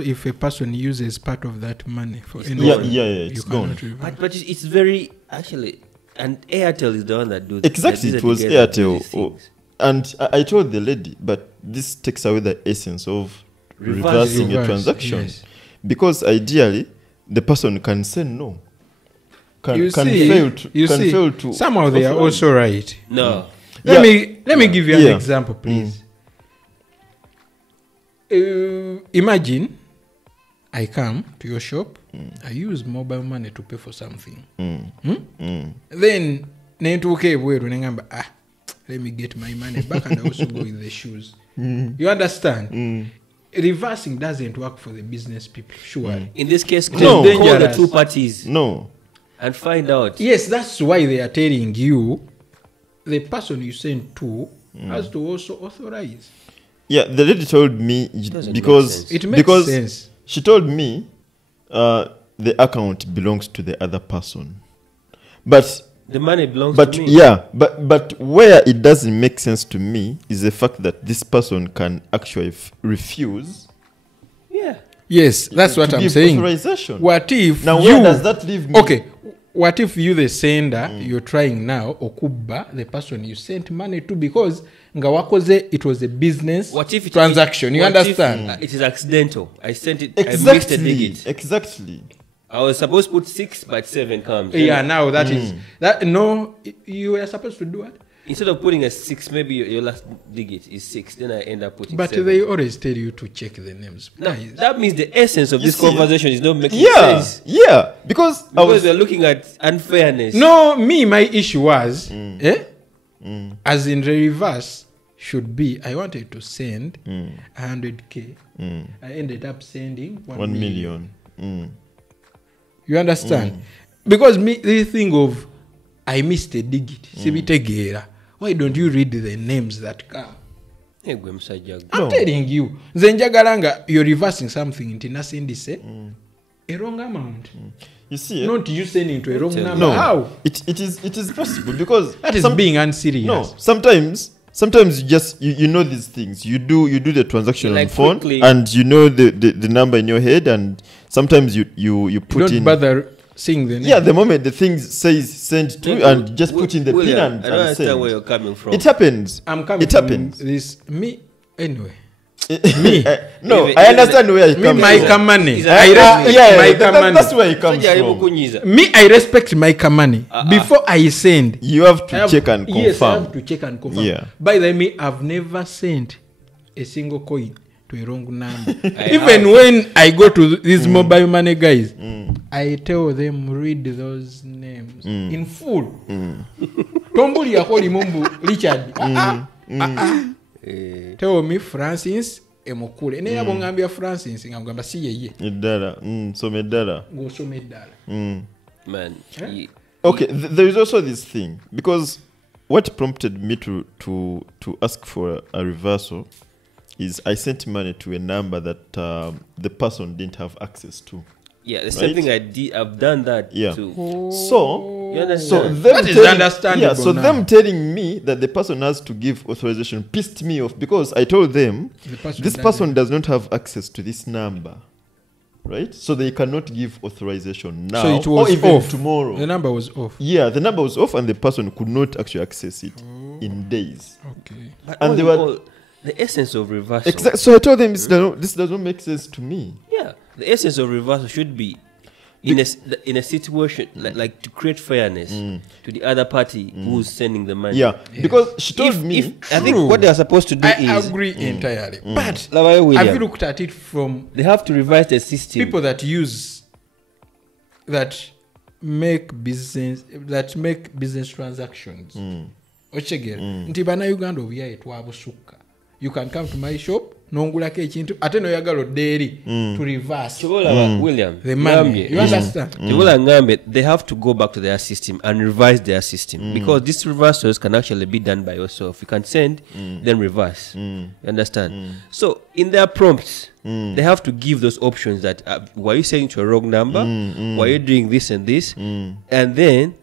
if a person uses part of that money for any Yeah, reason, it's you gone. cannot reverse. but it's very actually, and Airtel is the one that do Exactly, that it was together do Airtel. these things. And I told the lady, but this takes away the essence of reversing a Reverse, transaction. yes. Because ideally, the person can say no. You Can see, fail to. somehow they are authorize. also right. No, Let Yeah. me give you an Yeah. example, please. Imagine I come to your shop, I use mobile money to pay for something. Then nentuuka ebweru nengamba let me get my money back and I also go with the shoes. You understand? Reversing doesn't work for the business people, sure. in this case, No. call the Dangerous. two parties No. and find out. Yes, that's why they are telling you the person you send to has to also authorize. Yeah, the lady told me doesn't because make sense. It makes because sense. she told me the account belongs to the other person, but The money belongs but to me. yeah, but where it doesn't make sense to me is the fact that this person can actually refuse. Yeah. Yes, that's what to I'm give saying. authorization. What if Now, you... where does that leave me? Okay, what if you the sender you're trying now okuba the person you sent money to because nga wakoze it was a business transaction, you understand? It is accidental. I sent it, I missed a digit. Exactly. I was supposed to put 6 but 7 comes. Yeah, now that is that. No, you were supposed to do it. Instead of putting a 6, maybe your last digit is 6. Then I end up putting but 7. They always tell you to check the names. No, that means the essence of this conversation is not making sense. Yeah, because we're looking at unfairness. No, my issue was as in the reverse should be I wanted to send 100k. I ended up sending 1 million. You understand? Because the thing of I missed a digit. Why don't you read the names that come? I'm telling you. Zenjagalanga, you're reversing something into a wrong amount. You see, not you sending to a wrong number. No, how? It is possible because that is being unserious. No, sometimes you just you know these things. You do the transaction like on phone quickly. And you know the number in your head, and sometimes you put don't in. bother seeing the name. Yeah, the moment the thing says send to and just put in the pin and I don't understand send. where you're coming from. It happens. I'm coming. It happens. This me anyway. Me? No, I understand where you come from. Kamani. That's where it comes from. Me, I respect my Kamani. Before I send, you have to check and confirm. Yes, I have to check and confirm. Yeah. By the way, I've never sent a single coin to a wrong number. Even when I go to these mobile money guys, I tell them read those names in full. Tomboli yakoli mumbu Richard. Tell me Francis emokule. Ne yabo ngambia Francis ngamba si yeye. Edala. So medala. Go so medala. Man. Okay, there is also this thing because what prompted me to ask for a reversal is I sent money to a number that the person didn't have access to. Yeah, the same thing I've done that too. So them that is understandable. Yeah, so them telling me that the person has to give authorization pissed me off because I told them this person does not have access to this number. Right? So they cannot give authorization now so it was or even off. Tomorrow. The number was off. Yeah, the number was off and the person could not actually access it in days. Okay. But and they were the essence of reversal. So I told them this does not make sense to me. Yeah, the essence of reversal should be in a situation like to create fairness to the other party who's sending the money. Yeah, because she told me. I think what they are supposed to do I is agree entirely. But have you looked at it from they have to revise the system. People that make business transactions. Ochegera nti bana Uganda obuyaye twabusuka. You can come to my shop nongulako ekintu ate noyagala dairy to reverse William the money. You understand? They have to go back to their system and revise their system because these reversals can actually be done by yourself. You can send then reverse. You understand? So in their prompts they have to give those options that were you sending to a wrong number, were you doing this and this, and then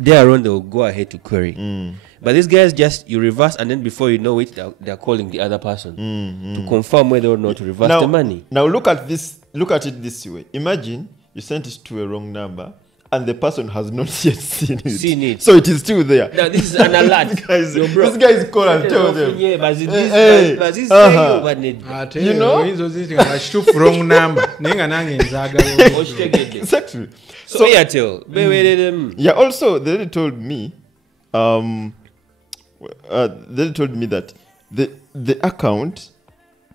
thereon they will go ahead to query. But these guys you reverse and then before you know it, they're calling the other person to confirm whether or not to reverse the money. Now look at it this way. Imagine you sent it to a wrong number and the person has not yet seen it. So it is still there. Now this is an alert. This guy is call and tell them. Yeah, but this you know? Wrong number. Exactly. So Airtel. Yeah, also they told me that the account,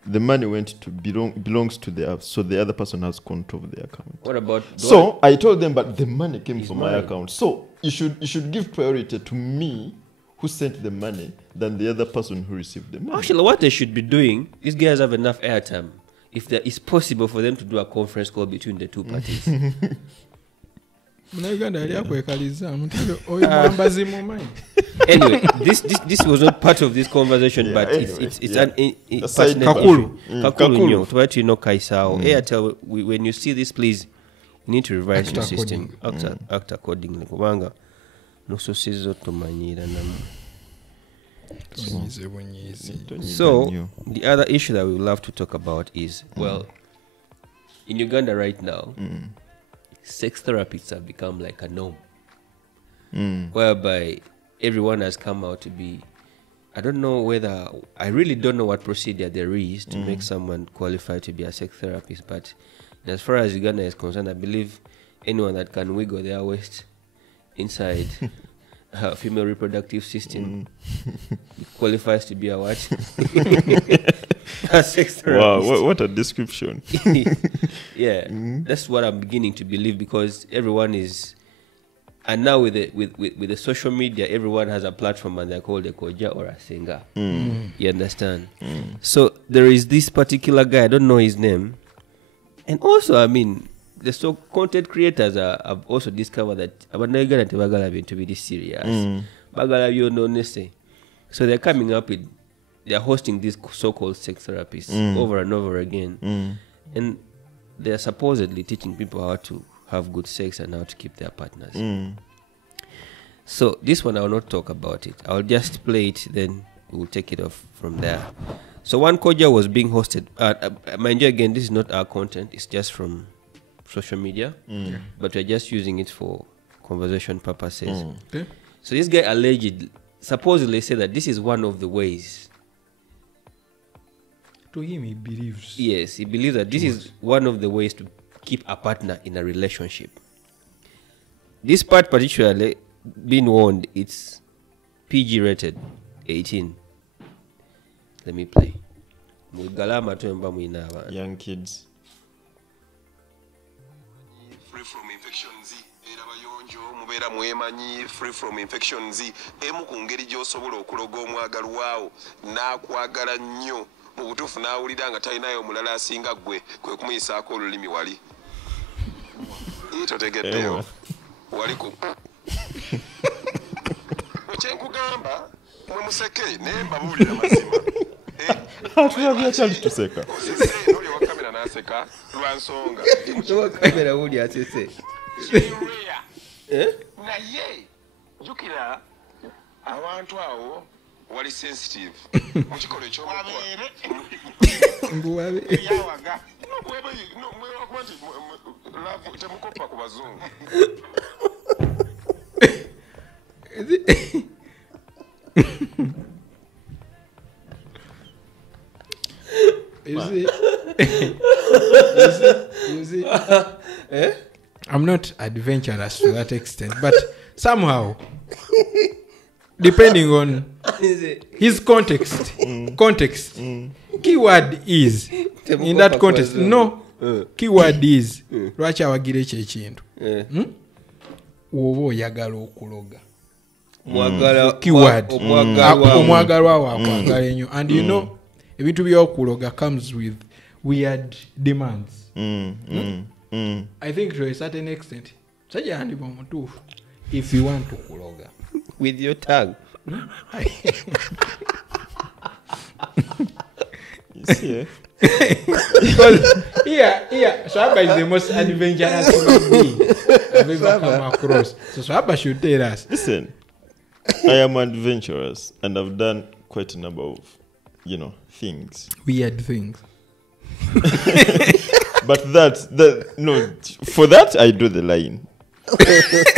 the money went to belongs to the app, so the other person has control of the account. What about? So I told them, but the money came from my account, so you should give priority to me who sent the money than the other person who received the money. Actually, what they should be doing, these guys have enough airtime. If there is possible for them to do a conference call between the two parties. Anyway, this was not part of this conversation, but it's an Kakulu. To know Kaisao. Airtel, when you see this, please, you need to revise your system. Act accordingly. No so the other issue that we would love to talk about is, well, in Uganda right now, sex therapists have become like a norm. whereby everyone has come out to be. I really don't know what procedure there is to make someone qualified to be a sex therapist, but as far as Uganda is concerned, I believe anyone that can wiggle their waist inside female reproductive system qualifies to be a what? A sex therapist. Wow, what a description. Yeah, that's what I'm beginning to believe, because everyone is, and now with the social media, everyone has a platform and they're called a koja or a singer. You understand? So there is this particular guy, I don't know his name, and also I mean the content creators have also discovered that abanaigana tebagala bintu biri serious. Bagala byononese. So they're coming up with, they're hosting these so-called sex therapists over and over again, and they're supposedly teaching people how to have good sex and how to keep their partners. So this one I will not talk about it. I'll just play it, then we'll take it off from there. So one koja was being hosted. Mind you, again, this is not our content. It's just from social media, but we're just using it for conversation purposes. Okay. So this guy supposedly said that this is one of the ways. To him, he believes. Yes, he believes that this is one of the ways to keep a partner in a relationship. This part particularly, being warned, it's PG rated, 18. Let me play. Young kids. Free from infections. Mubeera mwemanyi, free from infections. Emu ku ngeri gy'osobola okuloga omwagalwa waawo n'akwagala nnyo. Mu butuufu n'awulira nga talinayo omulala asinga ggwe, kwe kumuyisaako olulimi wali. Totegeddeyo. Wali ku. Kyenkugamba, mwe museke naye mbabuulira mazima. Atulabya kyali tuseka. Osese n'oli wa kamera n'aseka lwa nsonga. Kamera uli asese. Naye jjukira abantu awo wali sensitive mu kikolo ekyomuyawaga mwewakuba nti temukoppa ku bazungu. You see, I'm not adventurous to that extent, but somehow, depending on his context, keyword is in that context. No, keyword is lwaki awagire ekyo ekintu woba oyagala okuloga. Keyword omwagalwa wakwagala ennyo, and you know ebintu by'okuloga comes with weird demands. I think to a certain extent, if you want to kuloga with your tongue. You see, because here, Swaba is the most adventurous human being I've ever come across. So Swaba should tell us. Listen, I am adventurous and I've done quite a number of, things. Weird things. But no, for that I do the line.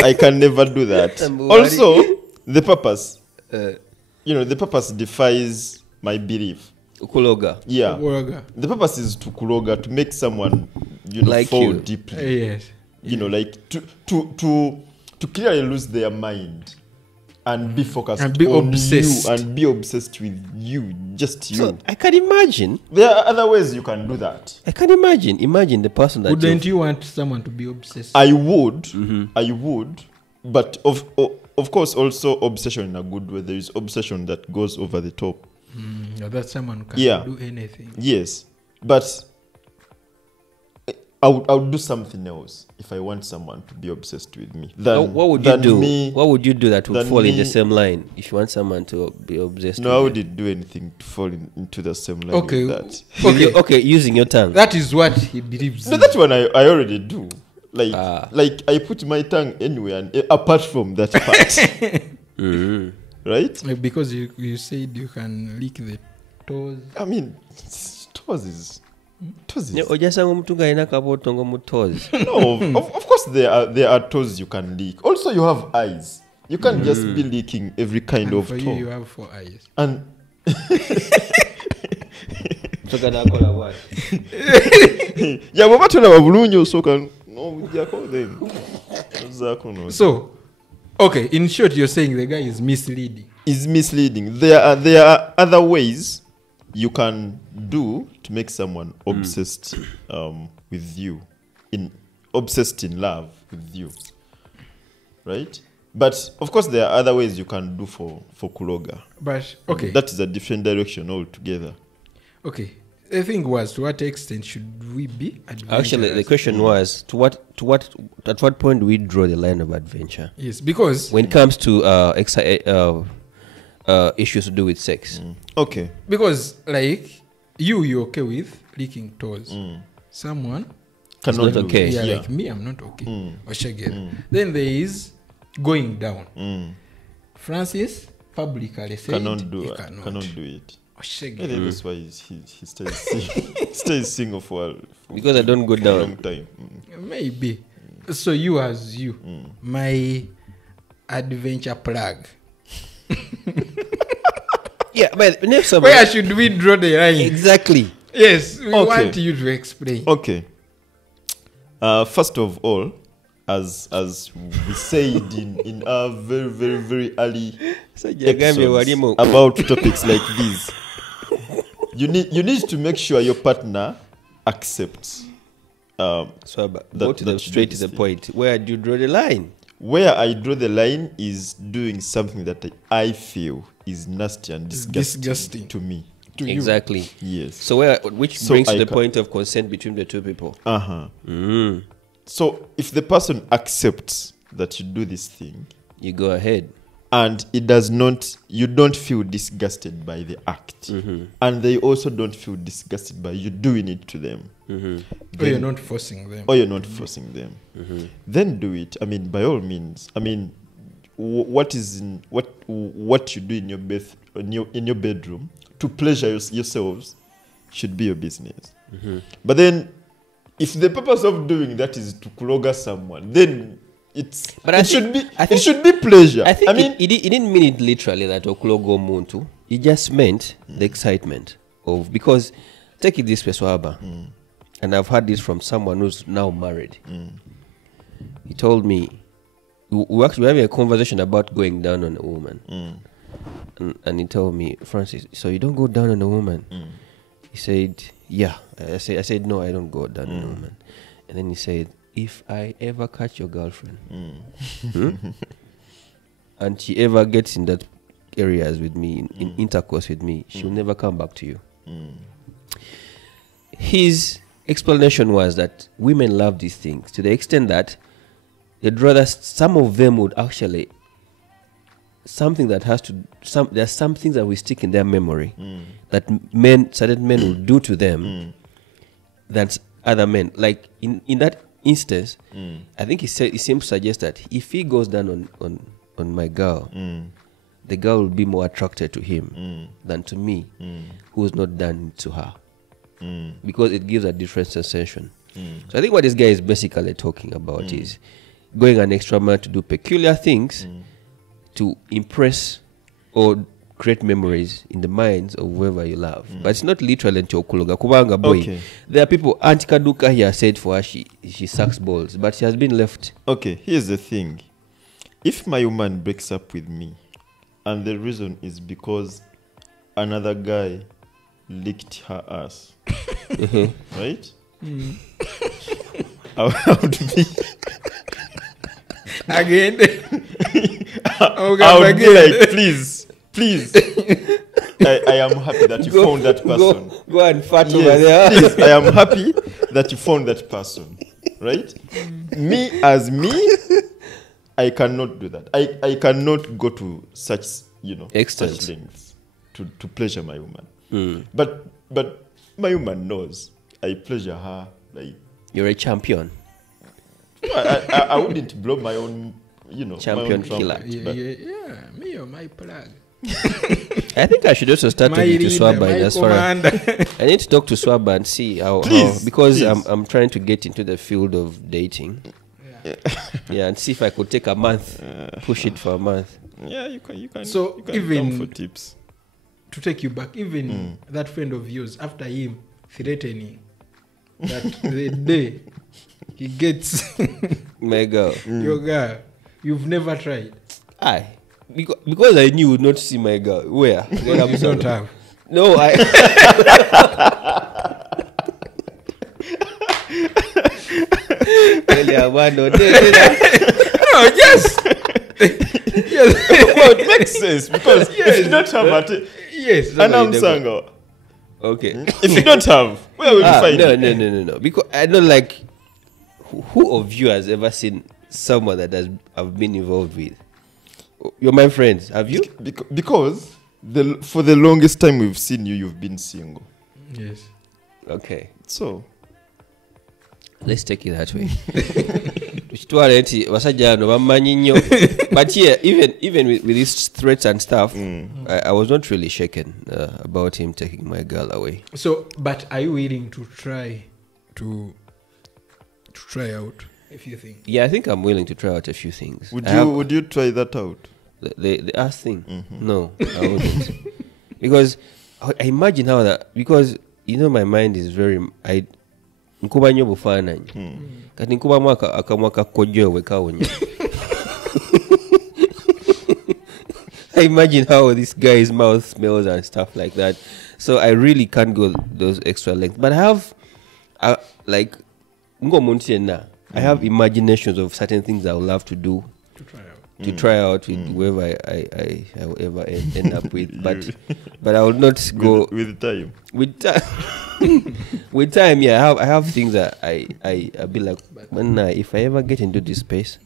I can never do that. Also, the purpose, the purpose defies my belief. Kuloga. Yeah. Kuloga. The purpose is to kuloga, to make someone, like fall you. deeply. Yes. Like to clearly lose their mind and be focused and be on obsessed. you and be obsessed with you, just you. So I can imagine. There are other ways you can do that. I can imagine. Imagine the person that. Wouldn't you want someone to be obsessed? I would. I would. But of course, also obsession in a good way. There is obsession that goes over the top. That someone can do anything. Yes, but I would do something else if I want someone to be obsessed with me. What would you do? What would you do that would fall in the same line if you want someone to be obsessed with you? No, I wouldn't do anything to fall into the same line with that. Okay, using your tongue. That is what he believes. No, that one I already do. Like I put my tongue anywhere apart from that part. Right? Because you said you can lick the toes. I mean, toes is. No, of course there are toes you can lick. Also, you have eyes. You can't just be leaking every kind And of for talk. you have 4 eyes. And So can I call a what? yeah, but what bulungi osooka n'obujjako then. Ozaako no. So, okay, in short, you're saying the guy is misleading. Is misleading. There are other ways you can do to make someone obsessed with you, obsessed in love with you, right? But of course, there are other ways you can do for kuloga. But, okay. That is a different direction altogether. Okay. The thing was, to what extent should we be adventurous? Actually, the question was at what point do we draw the line of adventure? Yes, because When it comes to issues to do with sex. Okay. because like you're okay with licking toes. Someone Cannot not do okay. it. like me, I'm not okay. Or Shaggy. Then there is going down. Francis publicly said Cannot do he it. Cannot do it. Or Shaggy. Maybe that's why he stays single for Because I don't go a long down. time. Maybe. So you as you, my adventure plug. Yeah, but name some. Where should we draw the line? Exactly. Yes, we Okay. want you to explain. Okay. First of all, as we said in our very, very, very early episodes about topics like these, you need to make sure your partner accepts. So go to the that straight you to do the this point. Where do you draw the line? Where I draw the line is doing something that I feel is nasty and disgusting to me. To you. Exactly. Yes. So which So brings I to the ca- point of consent between the two people. So if the person accepts that you do this thing You go ahead. and it does not, you don't feel disgusted by the act, and they also don't feel disgusted by you doing it to them, Or you're not forcing them. or you're not forcing them, then do it. I mean, by all means. I mean, what you do in your bedroom to pleasure yourselves should be your business. But then, if the purpose of doing that is to kuloga someone, then it should be pleasure. I think I mean, it didn't mean it literally that Okulogo Muntu. It just meant the excitement of, because take it this way, Swaba, and I've heard this from someone who's now married. He told me we actually having a conversation about going down on a woman, and he told me, Francis, so you don't go down on a woman? He said, yeah. I said no, I don't go down on a woman. And then he said, if I ever catch your girlfriend, and she ever gets in that areas with me, in intercourse with me, she'll never come back to you. His explanation was that women love these things to the extent that they'd rather, some of them would actually, there's some things that we stick in their memory that certain men will do to them than other men. Like in that instance, I think he seems to suggest that if he goes down on my girl, the girl will be more attracted to him than to me, who's not done to her, because it gives a different sensation. So I think what this guy is basically talking about is going an extra mile to do peculiar things to impress or create memories in the minds of whoever you love. But it's not literally okuloga kubanga boy. Okay. There are people, Auntie Kaduka here said for her she sucks balls, but she has been left. okay, here's the thing. If my woman breaks up with me, and the reason is because another guy licked her ass, right? I would be... Again. I would be like, please. I am happy that you found that person. Go and fart over there. Yes, please. I am happy that you found that person. Right? Me, I cannot do that. I cannot go to such, Extent. such lengths to pleasure my woman. But my woman knows I pleasure her. Like, You're a champion. I wouldn't blow my own, Champion my own killer. trumpet, but Yeah, me or my plug. I think I should also start My talking to leader, Swaba my as far as commander. I need to talk to Swaba and see how Please, because please. I'm trying to get into the field of dating. Yeah. Yeah, and see if I could take a month, push it for a month. Yeah, you can. So you can even- come for tips. To take you back, even that friend of yours, after him threatening that the day he gets My girl. your girl, you've never tried. Aye. Because I knew you would not see my girl. Where? You don't have. No, I. No, yes. Yes. Well, it makes sense because if you don't have Yes. Anamsanga, Okay. if you don't have, where will you find no, it? no. Because I don't like. Who of you has ever seen someone that I've been involved with? You're my friends. Have you? Because for the longest time we've seen you, you've been single. Yes. Okay. So Let's take it that way. Tukitwala nti basajja bano bamanyi nnyo. But yeah, even with these threats and stuff, I was not really shaken about him taking my girl away. So, but are you willing to try out a few things? Yeah, I think I'm willing to try out a few things. would you try that out? The ass thing? No, I wouldn't. Because I imagine how that, because you know my mind is very, nkuba nnyo bufaananyi kati nkubamu akamwa kakojjo we kawonya. I imagine how this guy's mouth smells and stuff like that. So I really can't go those extra lengths. But I have like I have imaginations of certain things I would love to do, to try out with whoever I will ever end up with. But I will not go with time. With time. With time, yeah, I have things that I'll be like, man, if I ever get into this space,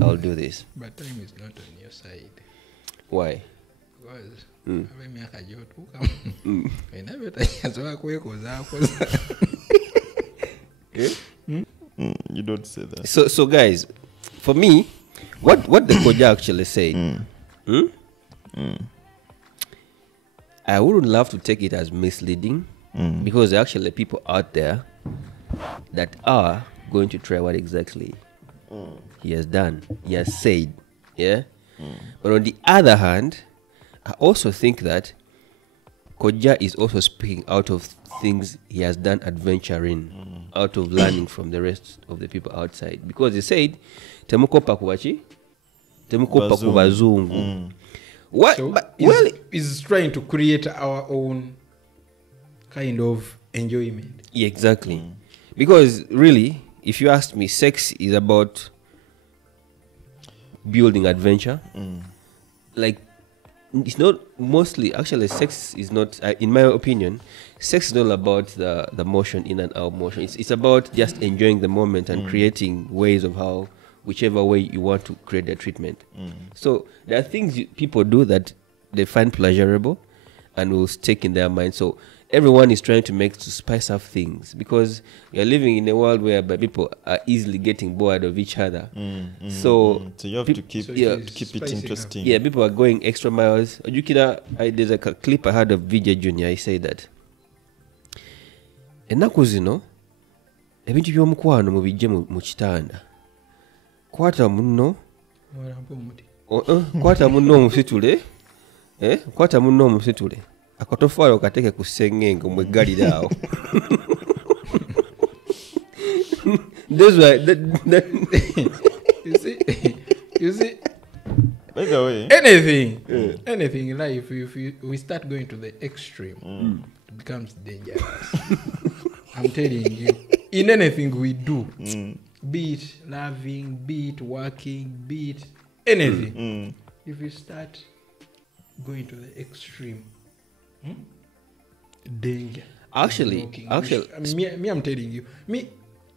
I'll do this. But time is not on your side. Why? Because You don't say that. So guys, for me, what the Koja actually said, I wouldn't love to take it as misleading, because there are actually people out there that are going to try what exactly he has done, he has said, yeah. But on the other hand, I also think that Koja is also speaking out of things he has done adventuring, out of learning from the rest of the people outside. Because he said, temukopa kubachi, temukopa kubazungu. What? So Well, is trying to create our own kind of enjoyment. yeah, exactly. Because really, if you ask me, sex is about building adventure. Like, it's not mostly, actually, sex is not, in my opinion, sex is not about the motion, in and out motion. It's about just enjoying the moment and creating ways of how, whichever way you want to create the treatment. So there are things people do that they find pleasurable and will stick in their mind. So everyone is trying to spice up things, because we are living in a world where people are easily getting bored of each other. So you have to keep keep it interesting. yeah, people are going extra miles. There's a clip I heard of VJ Junior. He said that ennaku zino ebintu by'omukwano mubijje mu kitanda. Kwata munno omusitule, kwata munno omusitule, akatofaalo kateke ku sengenge mweggalire awo. That's why you see By the way, anything in life, if we start going to the extreme, it becomes dangerous. I'm telling you, in anything we do, be it loving, be it working, be it anything, if we start going to the extreme, danger. Actually, me, I'm telling you,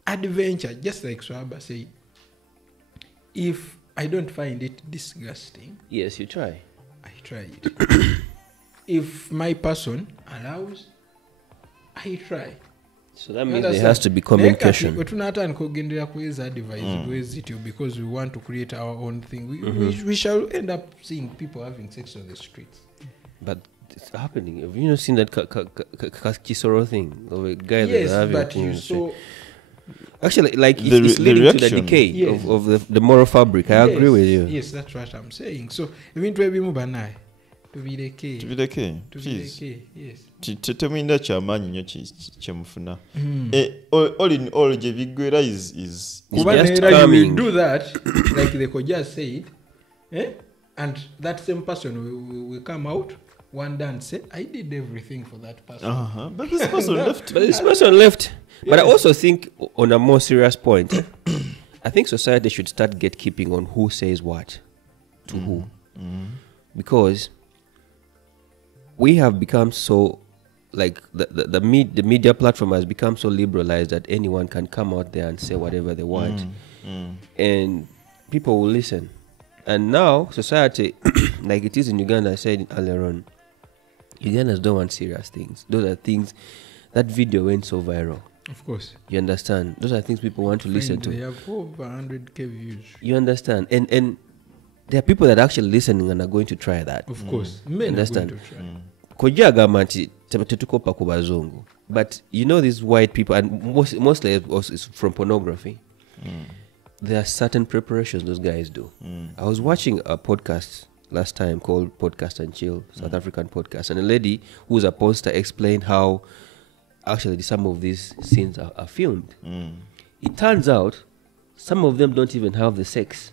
adventure, just like Swaba said, if I don't find it disgusting, yes, you try. I try it. If my person allows, I try. So that means there has to be communication. Because we want to create our own thing. We shall end up seeing people having sex on the streets. But it's happening. Have you not seen that Kisoro thing of a guy Yes, that having but things you on the street? saw Actually, like The it's re- the leading to the reaction. decay Yes. of the moral fabric. I agree with you. Yes, that's what I'm saying. So ebintu ebimu banaye tubireke. Tubireke, please. Tubireke, yes. Temulinda kyamaanyi nnyo kyemufuna. All in all gye biggwera is Kuba just neera you will coming. do that like the Koja said, and that same person will come out one day and say, I did everything for that person. But this person left. But this person left. But I also think, on a more serious point, I think society should start gatekeeping on who says what to who. Because we have become so, like, the media platform has become so liberalized that anyone can come out there and say whatever they want. And people will listen. And now, society, like it is in Uganda, I said earlier on, Ugandans don't want serious things. Those are things, that video went so viral. Of course. You understand? Those are things people want to listen They to. have over 100k views. You understand? And there are people that are actually listening and are going to try that. Of course. Men Understand? are going to try. Koja agamba nti tetukopa ku bazungu. But you know these white people, and mostly it's from pornography. There are certain preparations those guys do. I was watching a podcast last time called Podcast and Chill, South African podcast, and a lady who's a poster explained how actually some of these scenes are filmed. It turns out some of them don't even have the sex.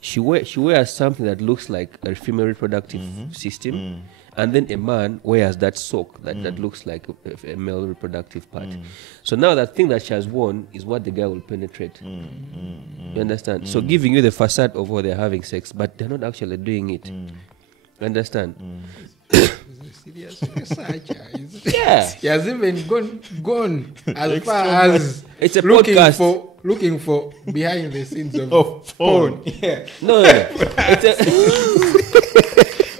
She wears something that looks like a female reproductive system, and then a man wears that sock that looks like a male reproductive part. So now that thing that she has worn is what the guy will penetrate. You understand? So giving you the facade of what they're having sex, but they're not actually doing it. You understand? Serious researcher. Yeah. He has even gone as far as It's a looking podcast. looking for behind the scenes of porn. Yeah. No. It's a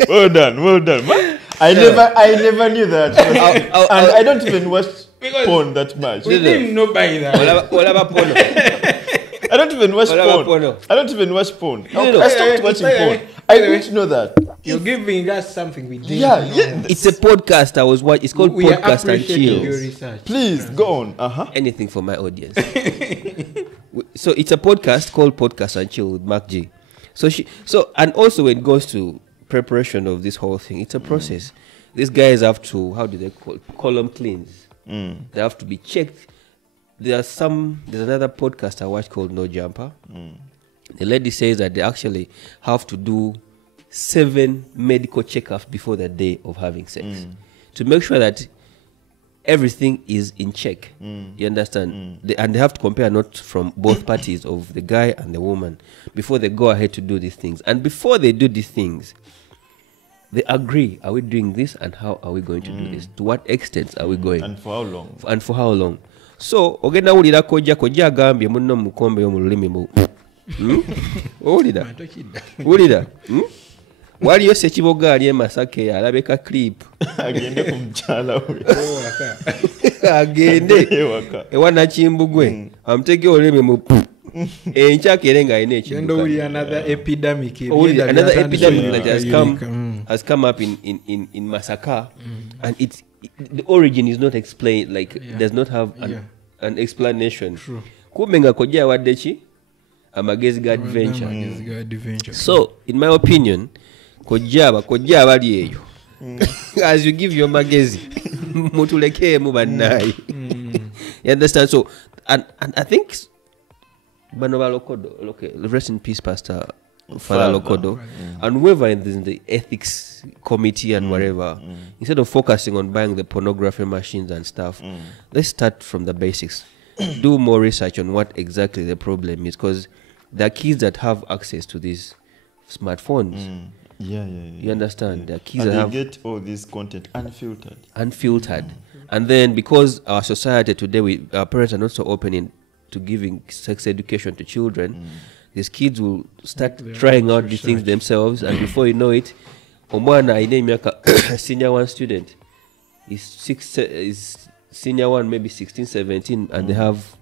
Well done. I never knew that. And I don't even watch porn that much. We didn't know by that. Olaba porno. I don't even watch Whatever porn. porno. I don't even watch porn. No. I stopped watching porn. I didn't know that. You're giving us something we didn't Yeah, know. yeah. It's a podcast. I was watching. It's called We are Podcast and appreciating your Chill. research. Please go on. Anything for my audience. So it's a podcast called Podcast and Chill with Mark G. And also when it goes to preparation of this whole thing, it's a process. These guys have to, how do they call it? Column cleans. They have to be checked. There's another podcast I watched called No Jumper. The lady says that they actually have to do 7 medical checkups before the day of having sex to make sure that everything is in check. You understand? And they have to compare notes from both parties of the guy and the woman before they go ahead to do these things. And before they do these things, they agree, are we doing this and how are we going to do this? To what extent are we going? And for how long? And for how long? So, ogenda wulira koja agambye munno mukombe yo mu lulimi mu. Wulira? Waliyo Sekiboga ali e Masaka alabeka clip. Agende ku mukyala we. Agende Ewaka. ewa Nakimbugwe amutege olulimi mu. Enchaka era nga alina ekibuga. Another epidemic. Another epidemic that has come up in Masaka, and the origin is not explained. Like does not have an explanation. True. Kumbe nga koja yawadde ki amagezi ga adventure. So in my opinion, koja abali eyo. As you give your magezi, mutulekemu bannayi. You understand? So and I think. Banova Lokodo, rest in peace, Pastor Father Lokodo, and whoever in the ethics committee and whatever, instead of focusing on buying the pornography machines and stuff, let's start from the basics. Do more research on what exactly the problem is, because there are kids that have access to these smartphones. Yeah. You understand? There are kids And that they have get all this content unfiltered. And then because our society today, our parents are not so open to giving sex education to children, these kids will start trying out these things themselves, and before you know it, omwana aine emyaka senior 1 student is senior 1 maybe 16 17 and they have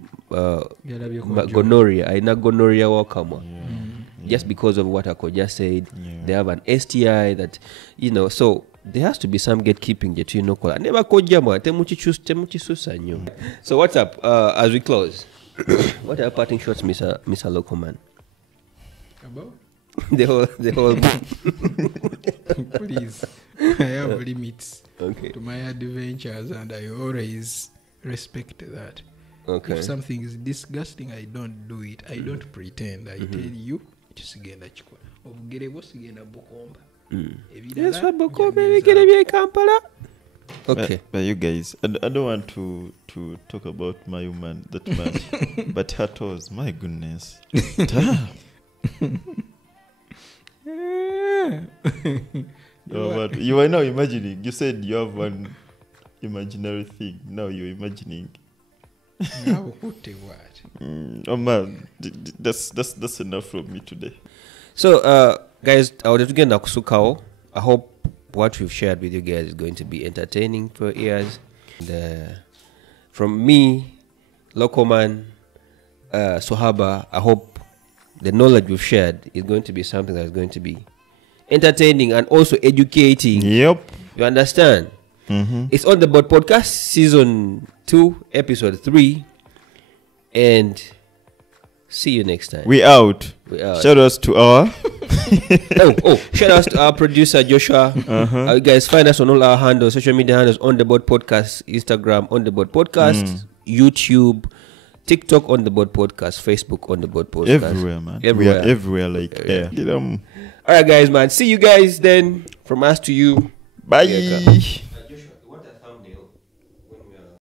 gonorrhea, aina gonorrhea wakamwa just because of what Ako just said. They have an STI that, so there has to be some gatekeeping that you know. Never call Jama, temuchisusa. So what's up? As we close, what are your parting shots, Mr. Locoman? About? the whole. Please, I have limits Okay. to my adventures, and I always respect that. Okay. If something is disgusting, I don't do it. I don't pretend. I tell you, kisigenda chikwa. Obugere bosigenda bukomba. Yes, what Boko baby get a Kampala? Okay. But you guys, I don't want to talk about my woman that much, but her toes, my goodness. Damn. But you are now imagining. You said you have one imaginary thing. Now you're imagining. Now put a word. Oh man, that's enough from me today. So, guys, I would again Nakusukao. I hope what we've shared with you guys is going to be entertaining for your ears. And, from me, Locoman, Sohaba, I hope the knowledge we've shared is going to be something that's going to be entertaining and also educating. Yep. You understand? It's on the Board Podcast, Season 2, Episode 3. And see you next time. We out. Shout outs to our shout outs to our producer Joshua. You guys find us on all our handles, social media handles, On The Board Podcast, Instagram On The Board Podcast, YouTube, TikTok On The Board Podcast, Facebook On The Board Podcast. Everywhere, man. Everywhere. We are everywhere like air. Alright guys, man. See you guys then. From us to you. Bye. Yeah,